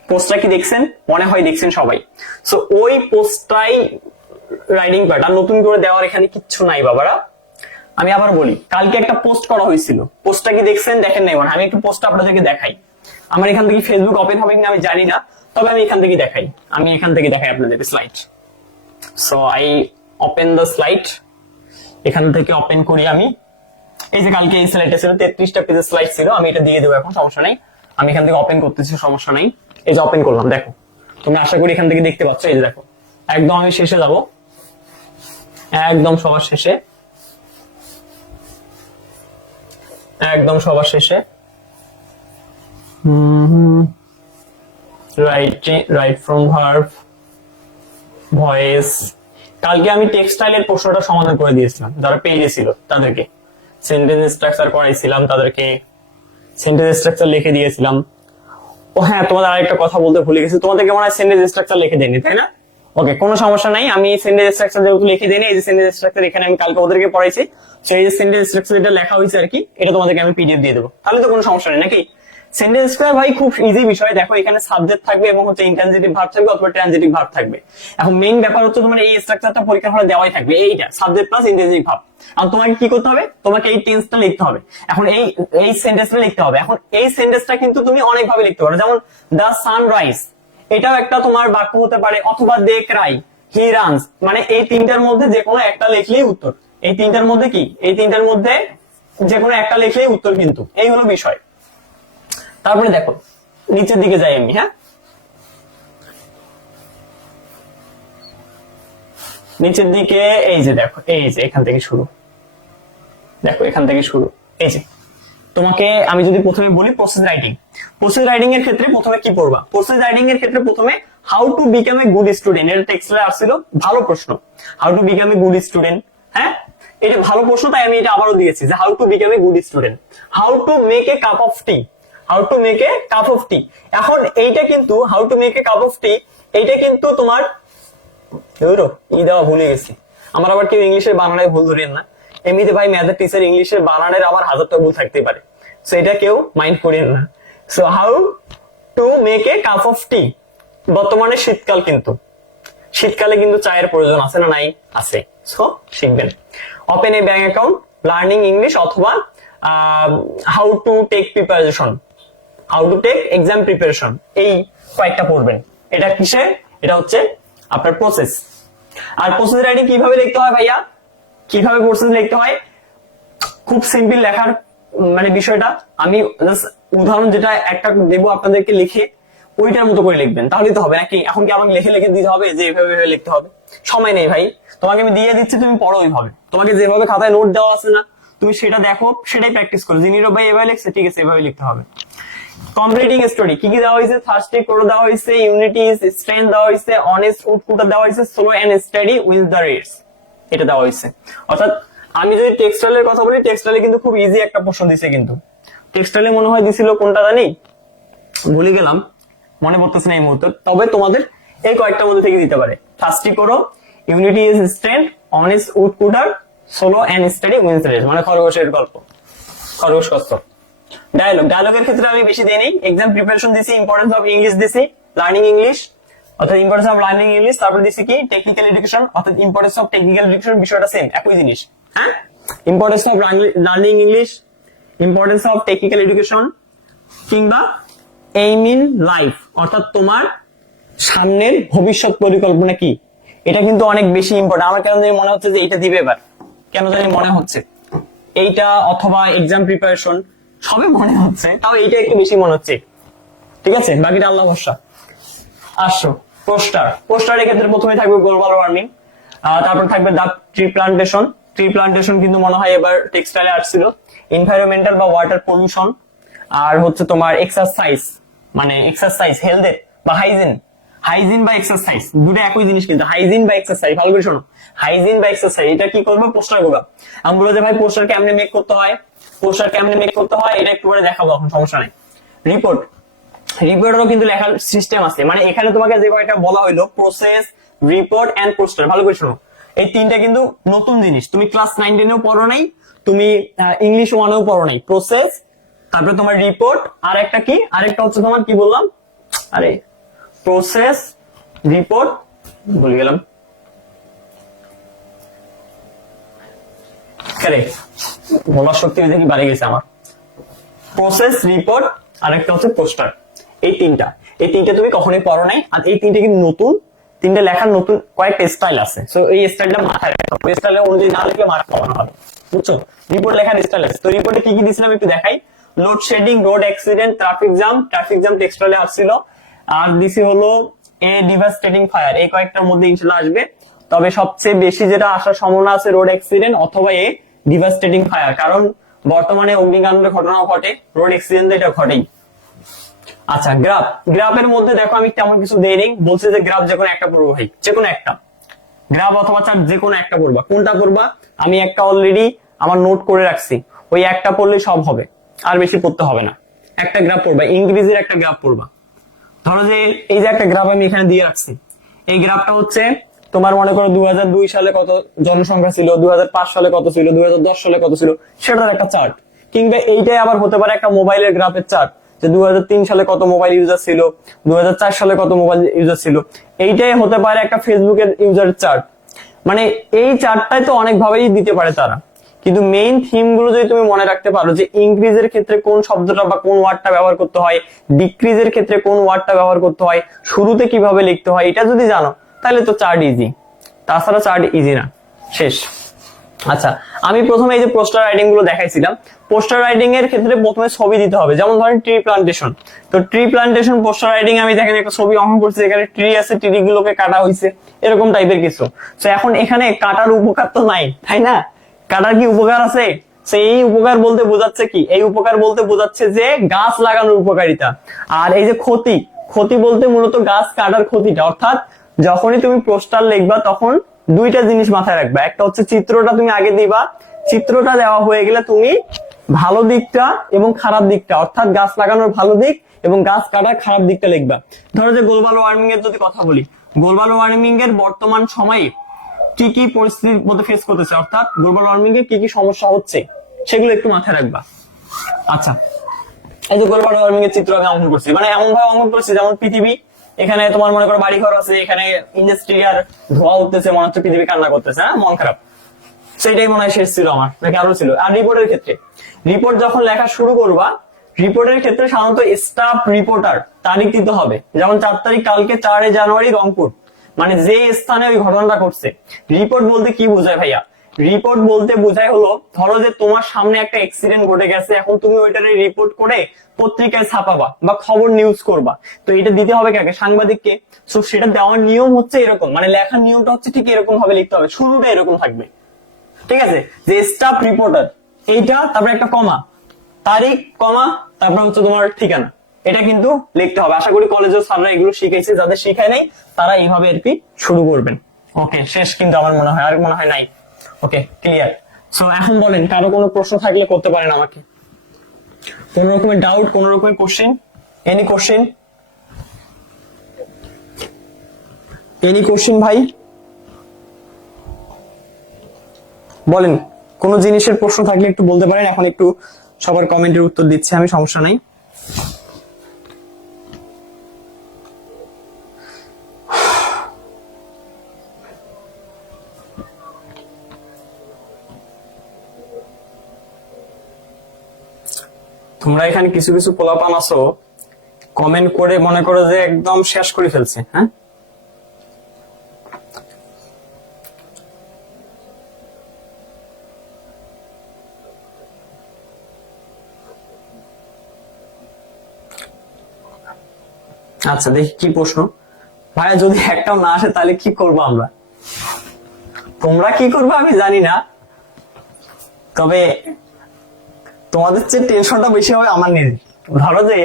পোস্টটা কি দেখছেন? মনে হয় দেখছেন সবাই। সো ওই পোস্টটাই রাইডিং পার্ট, আর নতুন করে দেওয়ার এখানে কিচ্ছু নাই বাবারা। আমি আবার বলি, কালকে একটা পোস্ট করা হয়েছিল, পোস্টটা কি দেখছেন? দেখেন নাই মানে? আমি একটু পোস্টটা আপনাদেরকে দেখাই। আমার এখান থেকে ফেসবুক ওপেন হবে কিনা আমি জানি না, তবে আমি এখান থেকে দেখাই, আপনাদের slide. So I open the slide, এখান থেকে ওপেন করি আমি। এই যে কালকে এই স্লাইডটা ছিল, 33টা পেজের স্লাইড ছিল, আমি এটা দিয়ে দেবো এখন, সমস্যা নেই। আমি এখান থেকে ওপেন করতেছি, সমস্যা নেই। এই যে ওপেন করলাম, দেখো তুমি আশা করি এখান থেকে দেখতে পাচ্ছ। এই যে দেখো, একদম আমি শেষে যাব, একদম সবার শেষে, একদম সবার শেষে। Right from verb, voice. কালকে আমি টেক্সটাইলের প্রশ্নটা সমাধান করে দিয়েছিলাম, যারা পেজে ছিল তাদেরকে সেন্টেন্স স্ট্রাকচার করাইছিলাম, তাদেরকে সেন্টেন্স স্ট্রাকচার লিখে দিয়েছিলাম। ও হ্যাঁ, তোমাদের আরেকটা কথা বলতে ভুলে গেছি, তোমাদেরকে মনে হয় সেন্টেন্স স্ট্রাকচার লিখে দেয়নি, তাই না? ওকে, কোনো সমস্যা নাই, আমি সেন্টেন্স স্ট্রাকচার যেহেতু লিখে দিইনি, এই যে সেন্টেন্স স্ট্রাকচার এখানে আমি কালকে ওদেরকে পড়াইছি, সেই যে সেন্টেন্স স্ট্রাকচার এটা লেখা হয়েছে আর কি, এটা তোমাদেরকে আমি পিডিএফ দিয়ে দেবো, তাহলে তো কোনো সমস্যা নেই নাকি? সেন্টেন্স ভাই খুব ইজি বিষয়। দেখো এখানে সাবজেক্ট থাকবে এবং হচ্ছে ইন্ট্রানজিটিভ ভার্ব থাকবে অথবা ট্রানজিটিভ ভার্ব থাকবে। এখন মেইন ব্যাপার হচ্ছে তোমার এই স্ট্রাকচারটা পরীক্ষার হলে দেওয়াই থাকবে, এইটা সাবজেক্ট প্লাস ইন্ট্রানজিটিভ ভার্ব। আর তোমাকে কি করতে হবে? তোমাকে এই টেন্সটা লিখতে হবে। এখন এই সেন্টেন্সটা লিখতে হবে। এখন এই সেন্টেন্সটা কিন্তু তুমি অনেক ভাবে লিখতে পারো, যেমন দ্য সানরাইজ, এটাও একটা তোমার বাক্য হতে পারে, অথবা দে ক্রাই, হি রানস, মানে এই তিনটার মধ্যে যে কোনো একটা লিখলেই উত্তর। এই তিনটার মধ্যে কি? এই তিনটার মধ্যে যে কোনো একটা লিখলেই উত্তর, কিন্তু এই হলো বিষয়। তারপরে দেখো নিচের দিকে যাই আমি, হ্যাঁ নিচের দিকে, এই যে দেখো, এই যে এখান থেকে শুরু, দেখো এখান থেকে শুরু। এই যে তোমাকে আমি যদি প্রথমে বলি প্রসেস রাইটিং, প্রসেস রাইটিং এর ক্ষেত্রে প্রথমে কি পড়বা? প্রসেস রাইটিং এর ক্ষেত্রে প্রথমে how to become a good student, এটা টেক্সটে আসছিল, ভালো প্রশ্ন। How to become a good student, হ্যাঁ এটা ভালো প্রশ্ন, তাই আমি এটা আবারও দিয়েছি যে how to become a good student. How to make a cup of tea, how to make a cup of tea. এখন এইটা কিন্তু how to make a cup of tea, এইটা কিন্তু তোমার ই দেওয়া ভুলে গেছি। আমার আবার কেউ ইংলিশের বানানে ভুল ধরেন না, এমনিতে ভাই ম্যাথের টিচার ইংলিশের বানানের আবার হাজারটা ভুল থাকতে পারে, সো এটা কেউ মাইন্ড করেন না। So how to make a cup of tea, বর্তমানে শীতকাল, কিন্তু শীতকালে কিন্তু চায়ের প্রয়োজন আছে না? নাই, আছে, সো শিখবেন। Open a bank account, learning English, অথবা how to take preparation, how to take exam preparation, এই কয়েকটা পড়বেন। এটা কিসে? এটা হচ্ছে আপনার প্রসেস। আর প্রসেস রাইটিং কিভাবে লিখতে হয় ভাইয়া? কিভাবে প্রসেস লিখতে হয়? খুব সিম্পল লেখার মানে বিষয়টা আমি উদাহরণ যেটা একটা দেবো আপনাদেরকে, লিখে ওইটার মতো করে লিখবেন, তাহলে তো হবে নাকি? এখন কি আমাকে লিখে লিখে দিতে হবে যে এভাবে লিখতে হবে? সময় নেই ভাই, তোমাকে আমি দিয়ে দিচ্ছি, তুমি পড়ো ওইভাবে। তোমাকে যেভাবে খাতায় নোট দেওয়া আছে না, তুমি সেটা দেখো, সেটাই প্র্যাকটিস করো। জিনিরো ভাই এভাবে লিখছে, ঠিক আছে, এভাবে লিখতে হবে। কমপ্লিটিং স্টোরি কি কি দেওয়া হয়েছে? থার্স্টি কোড দেওয়া হয়েছে, ইউনিটিজ স্ট্রেংথ দেওয়া হয়েছে, অনেস্ট উডকুটার দেওয়া হয়েছে, slow and study with the rats, এটা দেওয়া হয়েছে। অর্থাৎ আমি যদি টেক্সটাইলের কথা বলি, টেক্সটাইলে কিন্তু খুব ইজি একটা প্রশ্ন দিছে, কিন্তু টেক্সটাইলে মনে হয় দিছিল কোনটা জানি, ভুলে গেলাম, মনে পড়তেছে না এই মুহূর্তে, তবে তোমাদের এই কয়েকটা মধ্যে থেকে দিতে পারে। Thirsty crow, unity is strength, honest woodcutter, slow and study with the race, মানে খরগোশের গল্প, খরগোশ কচ্ছপ। ডায়লগের ক্ষেত্রে আমি বেশি দিই, এক্সাম প্রিপারেশন দিছি, ইম্পর্টেন্স অফ ইংলিশ দিছি, লার্নিং ইংলিশ অর্থাৎ ইম্পর্টেন্স অফ লার্নিং ইংলিশ, তারপর দিছি কি টেকনিক্যাল এডুকেশন অর্থাৎ ইম্পর্টেন্স অফ টেকনিক্যাল এডুকেশন, বিষয়টা সেম, একই জিনিস, হ্যাঁ। Importance of learning English, importance of technical education, কিংবা এইম ইন লাইফ অর্থাৎ তোমার সামনের ভবিষ্যৎ পরিকল্পনা কি, এটা কিন্তু অনেক বেশি ইম্পর্টেন্ট। আমার কেন জানি মনে হচ্ছে যে এটা দিবে এবার, কেন জানি মনে হচ্ছে এইটা, অথবা এক্সাম প্রিপারেশন, সবে মনে হচ্ছে, তাও এইটা একটু বেশি মনে হচ্ছে, ঠিক আছে, বাকিটা আল্লাহ ভরসা। আসো পোস্টারের ক্ষেত্রে প্রথমে থাকবে গ্লোবাল ওয়ার্মিং, তারপর থাকবে the tree plantation. Tree plantation কিন্তু মনে হয় এবার টেক্সটাইলে আসছিল। এনভায়রনমেন্টাল বা ওয়াটার পলিউশন, আর হচ্ছে তোমার এক্সারসাইজ, মানে এক্সারসাইজ হেলথ বা হাইজিন। হাইজিন বা এক্সারসাইজ দুটো একই জিনিস, কিন্তু হাইজিন বা এক্সারসাইজ ভালো করে শোনো। হাইজিন বা এক্সারসাইজ এটা কি করবো? পোস্টার করবা। আমি বলবো যে ভাই পোস্টার কেমনে মেক করতে হয়, পোস্টার কেমনে মেক করতে হয় এটা একটু করে দেখাবো, এখন সমস্যা নেই। রিপোর্ট, রিপোর্টেরও কিন্তু লেখার সিস্টেম আছে। মানে এখানে তোমাকে যে কয়টা বলা হলো, প্রসেস, রিপোর্ট এন্ড পোস্টার, ভালো করে শোনো। এই তিনটা কিন্তু নতুন জিনিস, তুমি ক্লাস 9-10-এও পড়ো নাই, তুমি ইংলিশ 1-এও পড়ো নাই। প্রসেস, তারপরে তোমার রিপোর্ট, আর একটা কি, আরেকটা হচ্ছে তোমার কি বললাম, আরে প্রসেস, রিপোর্ট, ভুলে গেলাম। কারেক্ট, বলার শক্তি দেখি বাড়ে গেছে আমার। প্রসেস, রিপোর্ট, আরেকটা হচ্ছে পোস্টার। এই তিনটা তুমি কখনোই পড়ো নাই, আর এই তিনটা কিন্তু নতুন। তিনটা লেখার নতুন কয়েকটা স্টাইল আছে, সো এই স্টাইলটা মাথায় রাখো। ওই স্টাইলের অনুযায়ী না লিখলে মার্ক পাওয়া হবে, বুঝছো? রিপোর্ট লেখার স্টাইল আছে। তো রিপোর্টে কি কি দিছিলাম একটু দেখাই। Load shedding, road accident, traffic jam. Traffic jam টেক্সটাইলে আসছিল। আর দিছি হলো এ ডিভাস্টেটিং ফায়ার। এই কয়েকটার মধ্যে ইনশাআল্লাহ আসবে। তবে সবচেয়ে বেশি যেটা আসার সম্ভাবনা আছে রোড অ্যাক্সিডেন্ট অথবা এ ডিভাস্টেটিং ফায়ার, কারণ বর্তমানে অগ্নিকাণ্ডের ঘটনাও ঘটে, রোড অ্যাক্সিডেন্ট এটা ঘটেই। আচ্ছা, গ্রাফ। গ্রাফের মধ্যে দেখো আমি তেমন কিছু দেই নেই, বলছে যে গ্রাফ যে কোনো একটা পড়বো ভাই, যে কোনো একটা গ্রাফ অথবা চার্ট যে কোনো একটা পড়বা। কোনটা পড়বা? আমি একটা অলরেডি আমার নোট করে রাখছি, ওই একটা পড়লে সব হবে, আর বেশি পড়তে হবে না। একটা গ্রাফ পড়বা, ইংরেজির একটা গ্রাফ পড়বা। ধরো যে এই যে একটা গ্রাফ আমি এখানে দিয়ে রাখছি, এই গ্রাফটা হচ্ছে তোমার মনে করো 2002 সালে কত জনসংখ্যা ছিল, 2005 সালে কত ছিল, 2010 সালে কত ছিল, সেটার একটা চার্ট। কিংবা এইটাই আবার হতে পারে একটা মোবাইলের গ্রাফের চার্ট, যে 2003 সালে কত মোবাইল ইউজার ছিল, 2004 সালে কত মোবাইল ইউজার ছিল। এইটাই হতে পারে একটা ফেসবুকের ইউজারের চার্ট। মানে এই চার্টটাই তো অনেক ভাবেই দিতে পারে তারা, কিন্তু মেইন থিম গুলো যদি তুমি মনে রাখতে পারো, যে ইনক্রিজের ক্ষেত্রে কোন শব্দটা বা কোন ওয়ার্ডটা ব্যবহার করতে হয়, ডিক্রিজের ক্ষেত্রে কোন ওয়ার্ডটা ব্যবহার করতে হয়, শুরুতে কিভাবে লিখতে হয়, এটা যদি জানো তাহলে তো চার্ট ইজি। তাছাড়া চার্ট ইজি না, শেষ। আচ্ছা, আমি প্রথমে এই যে পোস্টার রাইটিং গুলো দেখাইছিলাম, পোস্টার রাইটিং এর ক্ষেত্রে প্রথমে ছবি দিতে হবে। যেমন ধরেন ট্রি প্লান্টেশন, তো ট্রি প্লান্টেশন পোস্টার রাইটিং আমি দেখেন একটা ছবি অঙ্কন করছি, এখানে ট্রি আছে, ট্রি গুলোকে কাটা হয়েছে, এরকম টাইপের কিছু। তো এখন এখানে কাটার উপকার তো নাই, তাই না? কাটার কি উপকার আছে? সেই উপকার বলতে বোঝাচ্ছে কি, এই উপকার বলতে বোঝাচ্ছে যে গাছ লাগানোর উপকারিতা। আর এই যে ক্ষতি, ক্ষতি বলতে মূলত গাছ কাটার ক্ষতিটা। অর্থাৎ যখনই তুমি পোস্টার লিখবা তখন দুইটা জিনিস মাথায় রাখবা, একটা হচ্ছে চিত্রটা তুমি আগে দিবা, চিত্রটা দেওয়া হয়ে গেলে তুমি ভালো দিকটা এবং খারাপ দিকটা, অর্থাৎ গাছ লাগানোর ভালো দিক এবং গাছ কাটার খারাপ দিকটা লিখবা। ধরো যে গ্লোবাল ওয়ার্মিং এর যদি কথা বলি, গ্লোবাল ওয়ার্মিং এর বর্তমান সময়ে কি কি পরিস্থিতির মধ্যে ফেস করতেছে, অর্থাৎ গ্লোবাল ওয়ার্মিং এ কি কি সমস্যা হচ্ছে, সেগুলো একটু মাথায় রাখবা। আচ্ছা, এই যে গ্লোবাল ওয়ার্মিং এর চিত্র আমি অঙ্কন করছি, মানে এমন ভাবে অঙ্কন করছি যেমন পৃথিবী, এখানে তোমার মনে করো বাড়ি ঘর আছে, এখানে ইন্ডাস্ট্রি আর ধোঁয়া উঠতেছে, মনে হচ্ছে পৃথিবী কান্না করতেছে, হ্যাঁ মন খারাপ। সেটাই মনে হয় শেষ ছিল আমার, নাকি আরো ছিল? আর রিপোর্টের ক্ষেত্রে, রিপোর্ট যখন লেখা শুরু করবা, রিপোর্টের ক্ষেত্রে সাধারণত স্টাফ রিপোর্টার তারিখ দিতে হবে। যেমন 4 তারিখ, কালকে 4 জানুয়ারি রংপুর, মানে যে স্থানে ওই ঘটনাটা ঘটছে। রিপোর্ট বলতে কি বোঝায় ভাইয়া? রিপোর্ট বলতে বোঝায় হলো, ধরো যে তোমার সামনে একটা অ্যাক্সিডেন্ট ঘটে গেছে, এখন তুমি ওইটারে রিপোর্ট করে পত্রিকায় ছাপাবা বা খবর নিউজ করবা, তো এটা দিতে হবে কাকে? সাংবাদিককে। সো সেটা দেওয়ার নিয়ম হচ্ছে এরকম, মানে লেখার নিয়মটা হচ্ছে ঠিক এরকম ভাবে লিখতে হবে, শুরুটা এরকম থাকবে, ঠিক আছে? যে স্টাফ রিপোর্টার, এইটা, তারপরে একটা কমা, তারিখ, কমা, তারপর হচ্ছে তোমার ঠিকানা, এটা কিন্তু লিখতে হবে। আশা করি কলেজের স্যাররা এগুলো শিখাইছে, যাদের শিখায় নাই তারা এইভাবে আর কি শুরু করবেন। ওকে, শেষ কিন্তু আমার মনে হয়, আর মনে হয় নাই। ওকে, ক্লিয়ার। সো এখন বলেন, কারো কোনো প্রশ্ন থাকলে করতে পারেন আমাকে, কোন রকমের ডাউট, কোন রকমের question, any question, any question ভাই বলেন। কোন জিনিসের প্রশ্ন থাকলে একটু বলতে পারেন, এখন একটু সবার কমেন্টের উত্তর দিচ্ছি আমি, সমস্যা নাই। তোমরা এখানে কিছু কিছু পোলাপান আছো, কমেন্ট করে মনে করো যে একদম শেষ করে ফেলছে, হ্যাঁ? আচ্ছা, দেখি কি প্রশ্ন। ভাইয়া যদি একটাও না আসে তাহলে কি করবো আমরা? তোমরা কি করবে আমি জানি না, তবে তোমাদের চেয়ে টেনশনটা বেশি হবে আমার নিজে। ধরো যে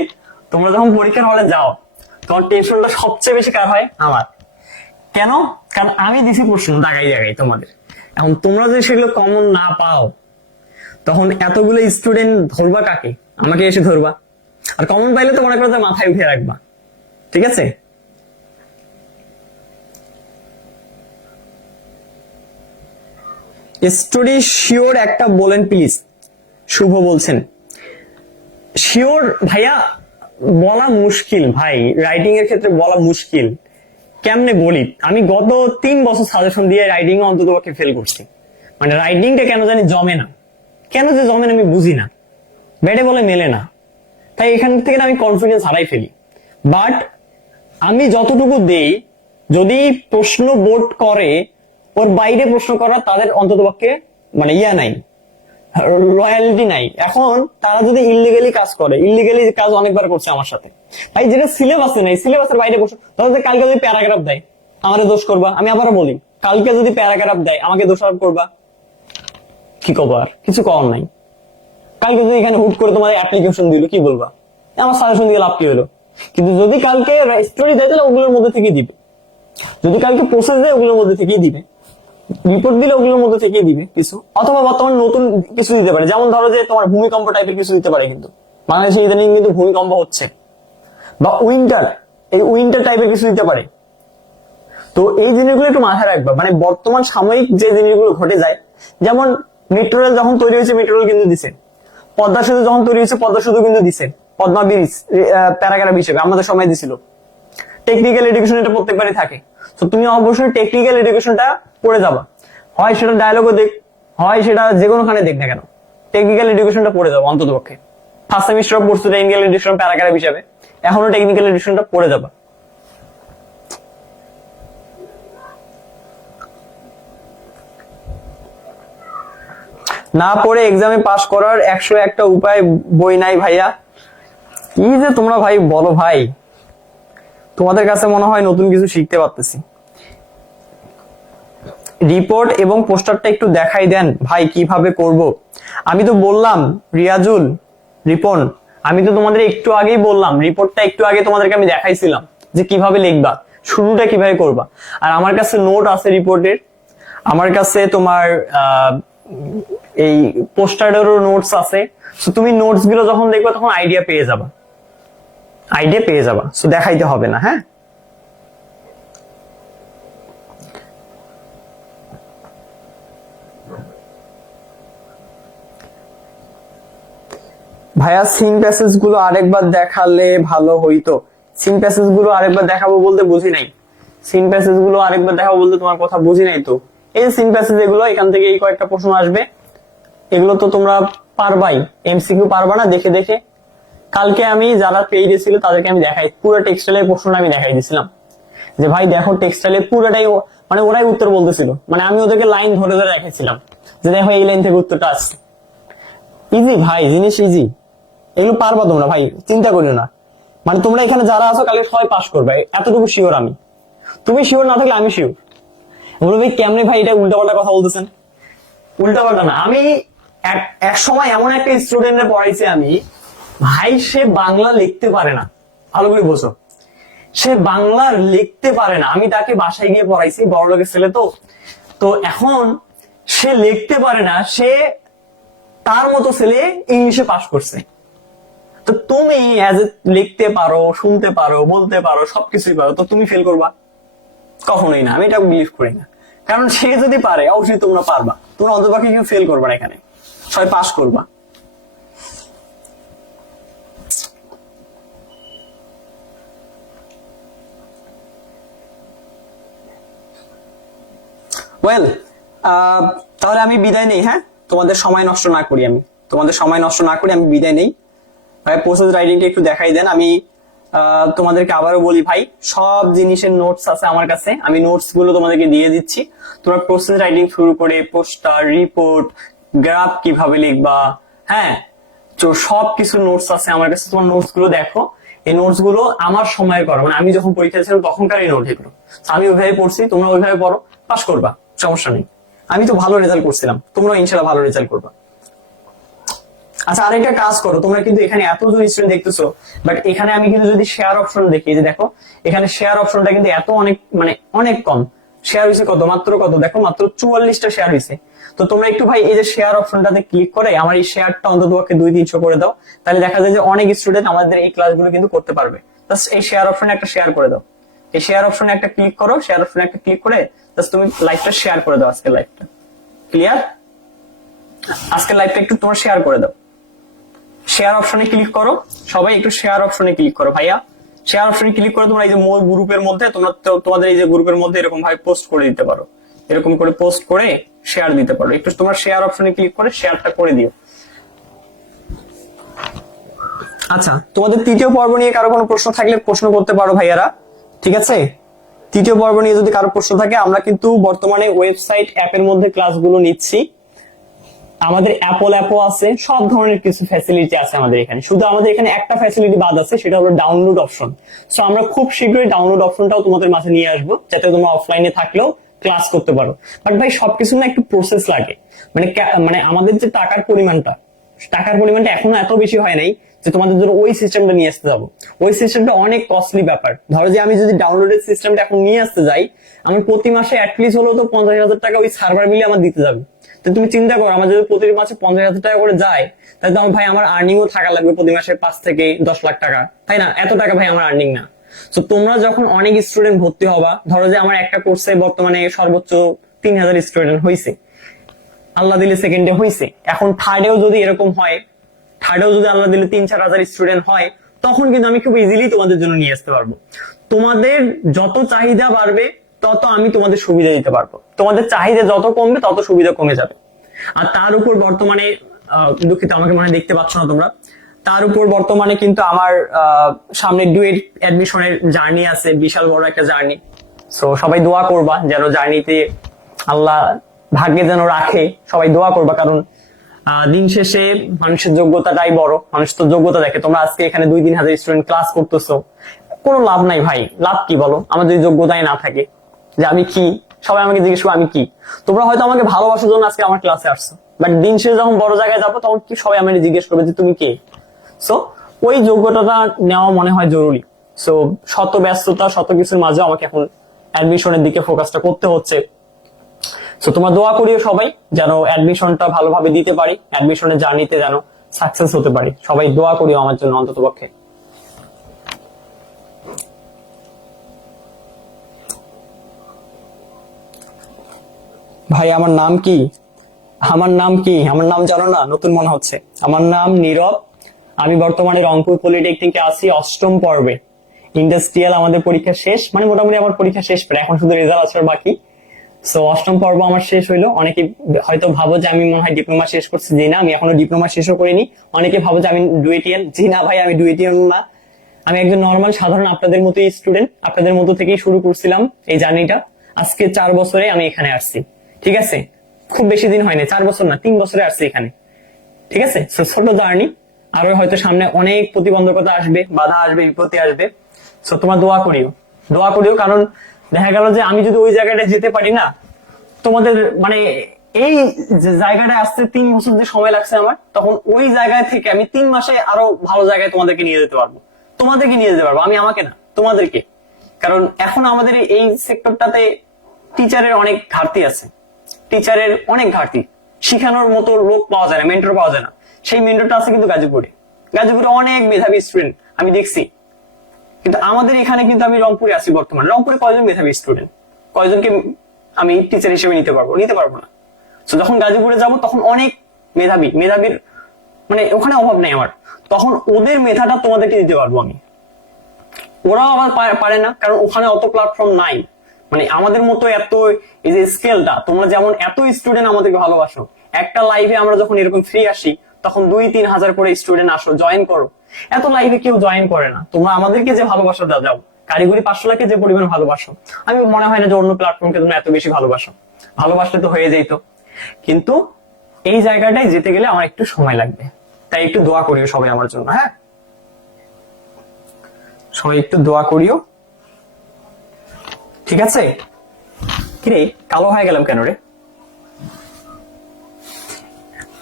তোমরা যখন পরীক্ষার হলে যাও, তোমার টেনশনটা সবচেয়ে বেশি কার হয়? আমার। কেন? কারণ আমি দিছি প্রশ্ন জায়গায় জায়গায় তোমাদের। এখন তোমরা যদি সেগুলো কমন না পাও, তখন এতগুলো স্টুডেন্ট ধরবা কাকে? আমাকে এসে ধরবা। আর কমন পাইলে তো মনে করো মাথায় উঠে রাখবা, ঠিক আছে? স্টোরি শিওর একটা বলেন প্লিজ, শুভ বলছেন। শিওর ভাইয়া বলা মুশকিল ভাই, রাইটিং এর ক্ষেত্রে বলা মুশকিল। কেমনে বলি? আমি গত 3 বছর সাজেশন দিয়ে রাইটিং অন্তত পক্ষে ফেল করছি। মানে রাইটিংটা কেন জানি জমে না, কেন যে জমে না আমি বুঝি না, ব্যাটে বলে মেলে না। তাই এখান থেকে আমি কনফিডেন্স হারাই ফেলি। বাট আমি যতটুকু দেই, যদি প্রশ্ন বোর্ড করে ওর বাইরে প্রশ্ন করা, তাদের অন্তত পক্ষে মানে নাই, রয়্যালিটি নাই। এখন তারা যদি ইলিগালি কাজ করে, ইলিগালি কাজ অনেকবার করছে আমার সাথে ভাই, যেটা সিলেবাসে নাই, সিলেবাসের বাইরে প্রশ্ন। ধরো যে কালকে যদি প্যারাগ্রাফ দেয় আমারে দোষ করবা, আমি আবারও বলি কালকে যদি প্যারাগ্রাফ দেয় আমাকে দোষারোপ করবা, কি কবার? কিছু করার নাই। কালকে যদি এখানে হুট করে তোমাদের অ্যাপ্লিকেশন দিল, কি বলবা? আমার সাজেশন দিয়ে লাভ কি হলো? কিন্তু যদি কালকে স্টোরি দেয় তাহলে ওগুলোর মধ্যে থেকেই দিবে, যদি কালকে প্রসেস দেয় ওগুলোর মধ্যে থেকেই দিবে, রিপোর্ট দিলে ওগুলোর মধ্যে থেকেই দিবে কিছু, অথবা বর্তমানে নতুন কিছু দিতে পারে। যেমন ধরো যে তোমার ভূমিকম্প টাইপের কিছু দিতে পারে, কিন্তু বাংলাদেশে ইদানিং কিন্তু ভূমিকম্প হচ্ছে, বা উইন্টার, এই উইন্টার টাইপের কিছু দিতে পারে। তো এই জিনিসগুলো একটু মাথায় রাখবা, মানে বর্তমান সাময়িক যে জিনিসগুলো ঘটে যায়। যেমন মেট্রো রেল যখন তৈরি হয়েছে মেট্রো রেল কিন্তু দিছে, পদ্মা সেতু যখন তৈরি হয়েছে পদ্মা সেতু কিন্তু দিছে, পদ্মা ব্রিজ প্যারাগ্রাফ হিসেবে আমাদের সময় দিছিল। টেকনিক্যাল এডুকেশন এটা প্রত্যেকবারই থাকে, তো তুমি অবশ্যই টেকনিক্যাল এডুকেশনটা পড়ে যাবা। হয় সেটা ডায়লগও দেখ, হয় সেটা যে কোনোখানে দেখ না কেন, টেকনিক্যাল এডুকেশনটা পড়ে যাবো অন্তত পক্ষে। ফার্স্ট সেমিস্টার পড়ছো টেকনিক্যাল এডুকেশন প্যারাগ্রাফ হিসেবে, এখনো টেকনিক্যাল এডুকেশনটা পড়ে যাবা। না পড়ে এক্সামে পাস করার 101টা উপায় বই নাই ভাইয়া। কি যে তোমরা ভাই বলো ভাই, তোমাদের কাছে মনে হয় নতুন কিছু শিখতে পারতেছি। রিপোর্ট এবং পোস্টারটা একটু দেখাই দেন ভাই, কিভাবে করব? আমি তো বললাম রিয়াজুল, রিপন, আমি তো তোমাদের একটু আগেই বললাম, রিপোর্টটা একটু আগে তোমাদেরকে আমি দেখাইছিলাম যে কিভাবে লিখবা, শুরুটা কিভাবে করবা। আর আমার কাছে নোট আছে রিপোর্টের, আমার কাছে তোমার এই পোস্টারেরও নোটস আছে। সো তুমি নোটস গুলো যখন দেখবা তখন আইডিয়া পেয়ে যাবা, আইডিয়া পেয়ে যাবা। সো দেখাইতে হবে না। হ্যাঁ, ভাইয়া সিন প্যাসেজ গুলো আরেকবার দেখালে ভালো হইতো। সিন প্যাসেজ গুলো আরেকবার দেখাবো বলতে বুঝি নাই, সিন প্যাসেজ গুলো আরেকবার দেখাবো বলতে তোমার কথা বুঝি নাই তো। এই সিন প্যাসেজ এগুলো, এখান থেকে এই কয়েকটা প্রশ্ন আসবে, এগুলো তো তোমরা পারবাই, এমসিকিউ পারবা না দেখে দেখে। কালকে আমি যারা পেইডে ছিল তাদেরকে আমি দেখাই, পুরো টেক্সটাইলের প্রশ্নটা আমি দেখাই দিছিলাম যে ভাই দেখো টেক্সটাইলের পুরোটাই, মানে ওরাই উত্তর বলতেছিল, মানে আমি ওদেরকে লাইন ধরে ধরে রেখেছিলাম যে দেখো এই লাইন থেকে উত্তরটা আসছে। ইজি ভাই, জিনিস ইজি, এগুলো পারবা তোমরা ভাই, চিন্তা করিও না। মানে তোমরা এখানে যারা আছো কালকে সবাই পাস করবে, এতটুকু শিওর আমি। তুমি শিওর না থাকলে আমি শিওর। বলবে কেমনে ভাই এটা উল্টাপাল্টা কথা বলতেছেন? উল্টাপাল্টা না, আমি এক সময় এমন একটা স্টুডেন্টে পড়াইছি আমি, ভাই সে বাংলা লিখতে পারে না, ভালো করে বোঝো, সে বাংলা লিখতে পারে না। আমি তাকে বাসায় গিয়ে পড়াইছি, বড় লোকের ছেলে তো, তো এখন সে লিখতে পারে না, সে তার মতো ছেলে ইংলিশে পাস করছে। তো তুমি লিখতে পারো, শুনতে পারো, বলতে পারো, সবকিছুই পারো, তো তুমি ফেল করবা? কখনোই না, আমি এটা বিলিভ করি না। কারণ সে যদি পারে অবশ্যই তোমরা পারবা, তোমরা অন্ততপক্ষে কেউ ফেল করবা না, এখানে সবাই পাস করবা। ওয়েল, তাহলে আমি বিদায় নেই। হ্যাঁ, তোমাদের সময় নষ্ট না করি, আমি বিদায় নেই। ভাই প্রসেস রাইটিংটা একটু দেখাই দেন। আমি তোমাদেরকে আবারও বলি ভাই, সব জিনিসের নোটস আছে আমার কাছে, আমি নোটস গুলো তোমাদেরকে দিয়ে দিচ্ছি। তোমরা প্রসেস রাইটিং শুরু করে পোস্টার, রিপোর্ট, গ্রাফ কিভাবে লিখবা, হ্যাঁ, তো সবকিছু নোটস আছে আমার কাছে। তোমার নোটস গুলো দেখো, এই নোটস গুলো আমার সময় করো, মানে আমি যখন পরীক্ষা ছিলাম তখনকার এই নোট এগুলো, আমি ওইভাবে পড়ছি, তোমরা ওইভাবে পড়ো, পাস করবা, সমস্যা নেই। আমি তো ভালো রেজাল্ট করছিলাম, তোমরা ইনশাআল্লাহ ভালো রেজাল্ট করবা। আচ্ছা, আরেকটা কাজ করো, তোমরা কিন্তু এখানে এতজন স্টুডেন্ট দেখতেছো, বাট এখানে আমি কিন্তু যদি শেয়ার অপশন দেখি, যে দেখো এখানে শেয়ার অপশনটা কিন্তু এত অনেক মানে অনেক কম শেয়ার হয়েছে। কত মাত্র কত দেখো, মাত্র 44টা শেয়ার হয়েছে। তো তোমরা একটু ভাই এই যে শেয়ার অপশনটাতে ক্লিক করে আমার এই শেয়ারটা অন্তত 200-300 করে দাও, তাহলে দেখা যায় যে অনেক স্টুডেন্ট আমাদের এই ক্লাসগুলো কিন্তু করতে পারবে। জাস্ট এই শেয়ার অপশনে একটা শেয়ার করে দাও, এই শেয়ার অপশনে একটা ক্লিক করো, শেয়ার অপশনে একটা ক্লিক করে জাস্ট তুমি লাইভটা শেয়ার করে দাও। আজকের লাইভটা ক্লিয়ার, আজকের লাইভটা একটু তোমরা শেয়ার করে দাও। শেয়ার অপশনে ক্লিক করো, সবাই একটু শেয়ার অপশনে ক্লিক করো ভাইয়া। শেয়ার অপশনে ক্লিক করে তোমরা এই যে মোর গ্রুপের মধ্যে তোমরা তোমাদের এই যে গ্রুপের মধ্যে এরকম ভাবে পোস্ট করে দিতে পারো, এরকম করে পোস্ট করে শেয়ার দিতে পারো। একটু তোমরা শেয়ার অপশনে ক্লিক করে শেয়ারটা করে দিও। আচ্ছা, তোমাদের তৃতীয় পর্ব নিয়ে কারো কোনো প্রশ্ন থাকলে প্রশ্ন করতে পারো ভাইয়ারা, ঠিক আছে? তৃতীয় পর্ব নিয়ে যদি কারো প্রশ্ন থাকে, আমরা কিন্তু বর্তমানে ওয়েবসাইট অ্যাপের মধ্যে ক্লাসগুলো নিচ্ছি। আমাদের অ্যাপল অ্যাপও আছে, সব ধরনের কিছু ফ্যাসিলিটি আছে আমাদের এখানে। শুধু আমাদের এখানে একটা ফ্যাসিলিটি বাদ আছে, সেটা হলো ডাউনলোড অপশন। সো আমরা খুব শীঘ্রই ডাউনলোড অপশনটাও তোমাদের মাঝে নিয়ে আসবো, যাতে তোমরা অফলাইনে থাকলেও ক্লাস করতে পারো। বাট ভাই সবকিছু না একটু প্রসেস লাগে, মানে মানে আমাদের যে টাকার পরিমাণটা এখনো এত বেশি হয় নাই যে তোমাদের জন্য ওই সিস্টেমটা নিয়ে আসতে যাবো। ওই সিস্টেমটা অনেক কস্টলি ব্যাপার। ধরো যে আমি যদি ডাউনলোডের সিস্টেমটা এখন নিয়ে আসতে যাই, আমি প্রতি মাসে অ্যাটলিস্ট হলেও তো 50,000 টাকা ওই সার্ভার বিলে আমার দিতে যাবে। তো তুমি চিন্তা করো, আমার যদি প্রতি মাসে 50,000 টাকা করে যায়, তাহলে তো আমার ভাই আমার আর্নিংও থাকা লাগবে প্রতি মাসে 5 থেকে 10 লাখ টাকা, তাই না? এত টাকা ভাই আমার আর্নিং না। তো তোমরা যখন অনেক স্টুডেন্ট ভর্তি হবা, ধরো যে আমার একটা কোর্সে বর্তমানে সর্বোচ্চ 3,000 স্টুডেন্ট হয়েছে, আল্লাহ দিলে সেকেন্ডে হয়েছে, এখন থার্ডেও যদি এরকম হয়, থার্ডেও যদি আল্লাহ দিলে 3-4 হাজার স্টুডেন্ট হয়, তখন কিন্তু আমি খুব ইজিলি তোমাদের জন্য নিয়ে আসতে পারবো। তোমাদের যত চাহিদা বাড়বে তত আমি তোমাদের সুবিধা দিতে পারবো, তোমাদের চাহিদা যত কমবে তত সুবিধা কমে যাবে। আর তার উপর বর্তমানে দুঃখিত, আমাকে মনে দেখতে পাচ্ছ না তোমরা, তার উপর বর্তমানে কিন্তু আমার সামনে ডুয়েট অ্যাডমিশনের জার্নি আছে, বিশাল বড় একটা জার্নি। সো সবাই দোয়া করবা যেন জার্নিতে আল্লাহ ভাগ্যে যেন রাখে, সবাই দোয়া করবা। কারণ দিন শেষে মানুষের যোগ্যতাটাই বড়, মানুষ তো যোগ্যতা দেখে। তোমরা আজকে এখানে 2-3 হাজার স্টুডেন্ট ক্লাস করতেছো, কোনো লাভ নাই ভাই। লাভ কি বলো, আমার যদি যোগ্যতাই না থাকে, যে আমি কি, সবাই আমাকে জিজ্ঞেস করো আমি কি। তোমরা হয়তো আমাকে ভালোবাসার জন্য আজকে আমার ক্লাসে আসছো, বাট দিন শেষে যখন বড় জায়গায় যাবো তখন কি সবাই আমাকে জিজ্ঞেস করবে যে তুমি কে। সো ওই যোগ্যতাটা নেওয়া মনে হয় জরুরি। সো শত ব্যস্ততা, শত কিছুর মাঝে আমাকে এখন অ্যাডমিশনের দিকে ফোকাসটা করতে হচ্ছে। সো তোমরা দোয়া করিও সবাই যেন অ্যাডমিশনটা ভালোভাবে দিতে পারি, অ্যাডমিশনের জার্নিতে যেন সাকসেস হতে পারি। সবাই দোয়া করিও আমার জন্য অন্তত পক্ষে। ভাই আমার নাম কি, আমার নাম কি, আমার নাম জানো না? নতুন মনে হচ্ছে। আমার নাম নীরব, আমি বর্তমানে রংপুর পলিটেকনিকে আছি 8ম পর্বে। ইন্ডাস্ট্রিয়াল আমাদের পরীক্ষা শেষ, মানে মোটামুটি আমার পরীক্ষা শেষ প্রায়, এখন শুধু রেজাল্ট আছে বাকি। সো 8ম পর্ব আমার শেষ হইলো। অনেকে হয়তো ভাবো যে আমি মনে হয় ডিপ্লোমা শেষ করছি, জি না, আমি এখনো ডিপ্লোমা শেষও করিনি। অনেকে ভাবো যে আমি ডুয়েটিয়ান, জি না ভাই, আমি ডুয়েটিয়ান না। আমি একজন নর্মাল সাধারণ আপনাদের মতোই স্টুডেন্ট, আপনাদের মতো থেকেই শুরু করছিলাম এই জার্নিটা। আজকে 4 বছরে আমি এখানে আসছি, ঠিক আছে? খুব বেশি দিন হয়নি, 4 বছর না, 3 বছরে আসছি এখানে, ঠিক আছে? ছোট জার্নি, আরো হয়তো সামনে অনেক প্রতিবন্ধকতা আসবে, বাধা আসবে, বিপত্তি আসবে। সো তোমরা দোয়া করিও, কারণ দেখা গেল যে আমি যদি ওই জায়গাটায় যেতে পারি না, তোমাদের মানে এই যে জায়গাটায় আসতে 3 বছর যে সময় লাগছে আমার, তখন ওই জায়গায় থেকে আমি 3 মাসে আরো ভালো জায়গায় তোমাদেরকে নিয়ে যেতে পারবো। আমি আমাকে না, তোমাদেরকে। কারণ এখন আমাদের এই সেক্টরটাতে টিচারের অনেক ঘাটতি আছে, শিখানোর মতো লোক পাওয়া যায় না, মেন্টর পাওয়া যায় না। সেই মেন্টরটা আছে কিন্তু গাজীপুরে অনেক মেধাবী স্টুডেন্ট আমি দেখছি, কিন্তু আমাদের এখানে কিন্তু আমি রংপুরে আছি বর্তমানে। রংপুরে কয়জন মেধাবী স্টুডেন্ট, কয়জনকে আমি টিচার হিসেবে নিতে পারবো না। তো যখন গাজীপুরে যাব তখন অনেক মেধাবীর মানে ওখানে অভাব নেই আমার, তখন ওদের মেধাটা তোমাদেরকে দিতে পারবো আমি। ওরাও আবার পারে না, কারণ ওখানে অত প্ল্যাটফর্ম নাই। মানে আমাদের মতো এত এই যে স্কেলটা, তোমরা যেমন এত স্টুডেন্ট আমাদেরকে ভালোবাসো, একটা লাইভে আমরা যখন এরকম ফ্রি আসি তখন 2-3 হাজার করে স্টুডেন্ট আসো, জয়েন করো। এত লাইভে কেউ জয়েন করে না। তোমরা আমাদেরকে যে ভালোবাসা দাও, কারিগরি পাঠশালাকে যে পরিমাণ ভালোবাসো, আমি মনে হয় না যে অন্য প্ল্যাটফর্মকে তোমরা এত বেশি ভালোবাসলে তো হয়ে যেত। কিন্তু এই জায়গাটায় যেতে গেলে আমার একটু সময় লাগবে, তাই একটু দোয়া করিও সবাই আমার জন্য। হ্যাঁ, সবাই একটু দোয়া করিও, ঠিক আছে? কিরে কালো হয়ে গেলাম কেন রে?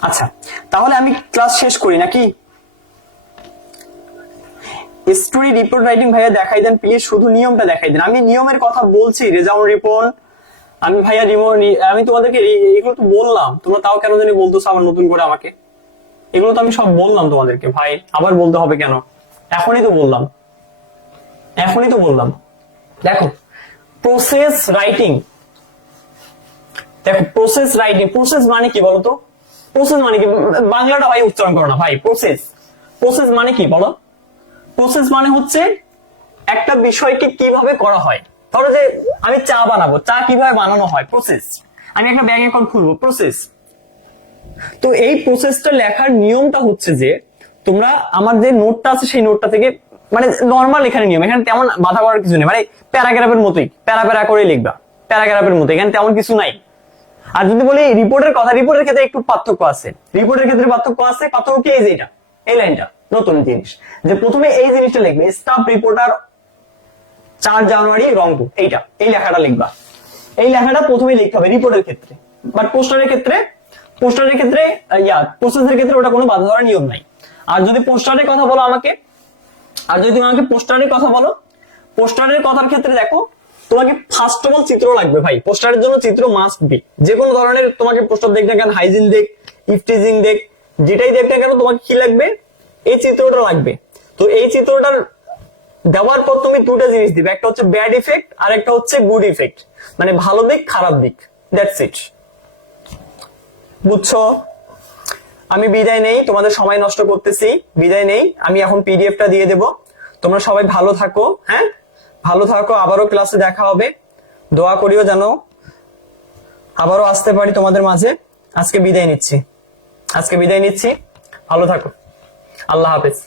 আচ্ছা, তাহলে আমি ক্লাস শেষ করি নাকি? স্টোরি রিপোর্ট রাইটিং ভাইয়া দেখাই দেন প্লিজ, শুধু নিয়মটা দেখাই দেন। আমি নিয়মের কথা বলছি, রেজাউল রিপন, আমি ভাইয়া আমি তোমাদেরকে এগুলো তো বললাম, তোমরা তাও কেন জানি বলতেছো আবার নতুন করে আমাকে। এগুলো তো আমি সব বললাম তোমাদেরকে ভাই, আবার বলতে হবে কেন? এখনই তো বললাম, এখনই তো বললাম। দেখো প্রসেস রাইটিং, দেখো প্রসেস রাইটিং, প্রসেস মানে কি বলতো? প্রসেস মানে কি? বাংলাটা ভাই উচ্চারণ করো না ভাই। প্রসেস, প্রসেস মানে কি বলো? প্রসেস মানে হচ্ছে একটা বিষয়কে কিভাবে করা হয়। ধরো যে আমি চা বানাবো, চা কিভাবে বানানো হয়, প্রসেস। আমি একটা ব্যাংক অ্যাকাউন্ট খুলবো, প্রসেস। তো এই প্রসেসটা লেখার নিয়মটা হচ্ছে যে তোমরা আমার যে নোটটা আছে সেই নোটটা থেকে, মানে নর্মাল এখানে নিয়ম, এখানে তেমন বাধা করার কিছু নেই, মানে প্যারাগ্রাফের মতোই প্যারা প্যারা করে লিখবা, প্যারাগ্রাফের মতো, এখানে তেমন কিছু নাই। আর যদি বলি রিপোর্টের কথা, রিপোর্টের ক্ষেত্রে একটু পার্থক্য আছে। রিপোর্টের ক্ষেত্রে পার্থক্য আছে, পার্থক্য কি? এই যে এটা, এই লাইনটা নতুন জিনিস, যে প্রথমে এই জিনিসটা লিখবে, স্টাফ রিপোর্টার 4 জানুয়ারি রংপুর, এইটা, এই লেখাটা লিখবা। এই লেখাটা প্রথমেই লিখতে হবে রিপোর্টের ক্ষেত্রে। বাট পোস্টারের ক্ষেত্রে, প্রসেসের ক্ষেত্রে ওটা কোনো বাধা ধরার নিয়ম নাই। আর যদি পোস্টারের কথা বলো আমাকে, আর যদি তুমি আমাকে পোস্টারের কথা বলো, পোস্টারের কথার ক্ষেত্রে দেখো, তোমাকে ফার্স্ট অফ অল চিত্র লাগবে ভাই। পোস্টারের জন্য চিত্র মাস্ট বি। যে কোনো ধরনের তোমাকে পোস্টার দেখ না কেন, হাইজিন দেখ, ইফটিজিং দেখ, যেটাই দেখ না কেন, তোমাকে কি লাগবে? এই চিত্রটা লাগবে। তো এই চিত্রটার দেওয়ার পর তুমি দুটো জিনিস দিবে, একটা হচ্ছে ব্যাড ইফেক্ট আর একটা হচ্ছে গুড ইফেক্ট, মানে ভালো দিক খারাপ দিক। দ্যাটস ইট, বুঝছো? আমি বিদায় নেই, তোমাদের সময় নষ্ট করতেছি, বিদায় নেই। আমি এখন পিডিএফটা দিয়ে দেব। তোমরা সবাই ভালো থাকো, হ্যাঁ ভালো থাকো, আবারও ক্লাসে দেখা হবে। দোয়া করিও যেন আবারও আসতে পারি তোমাদের মাঝে। আজকে বিদায় নিচ্ছি, ভালো থাকো, আল্লাহ হাফেজ।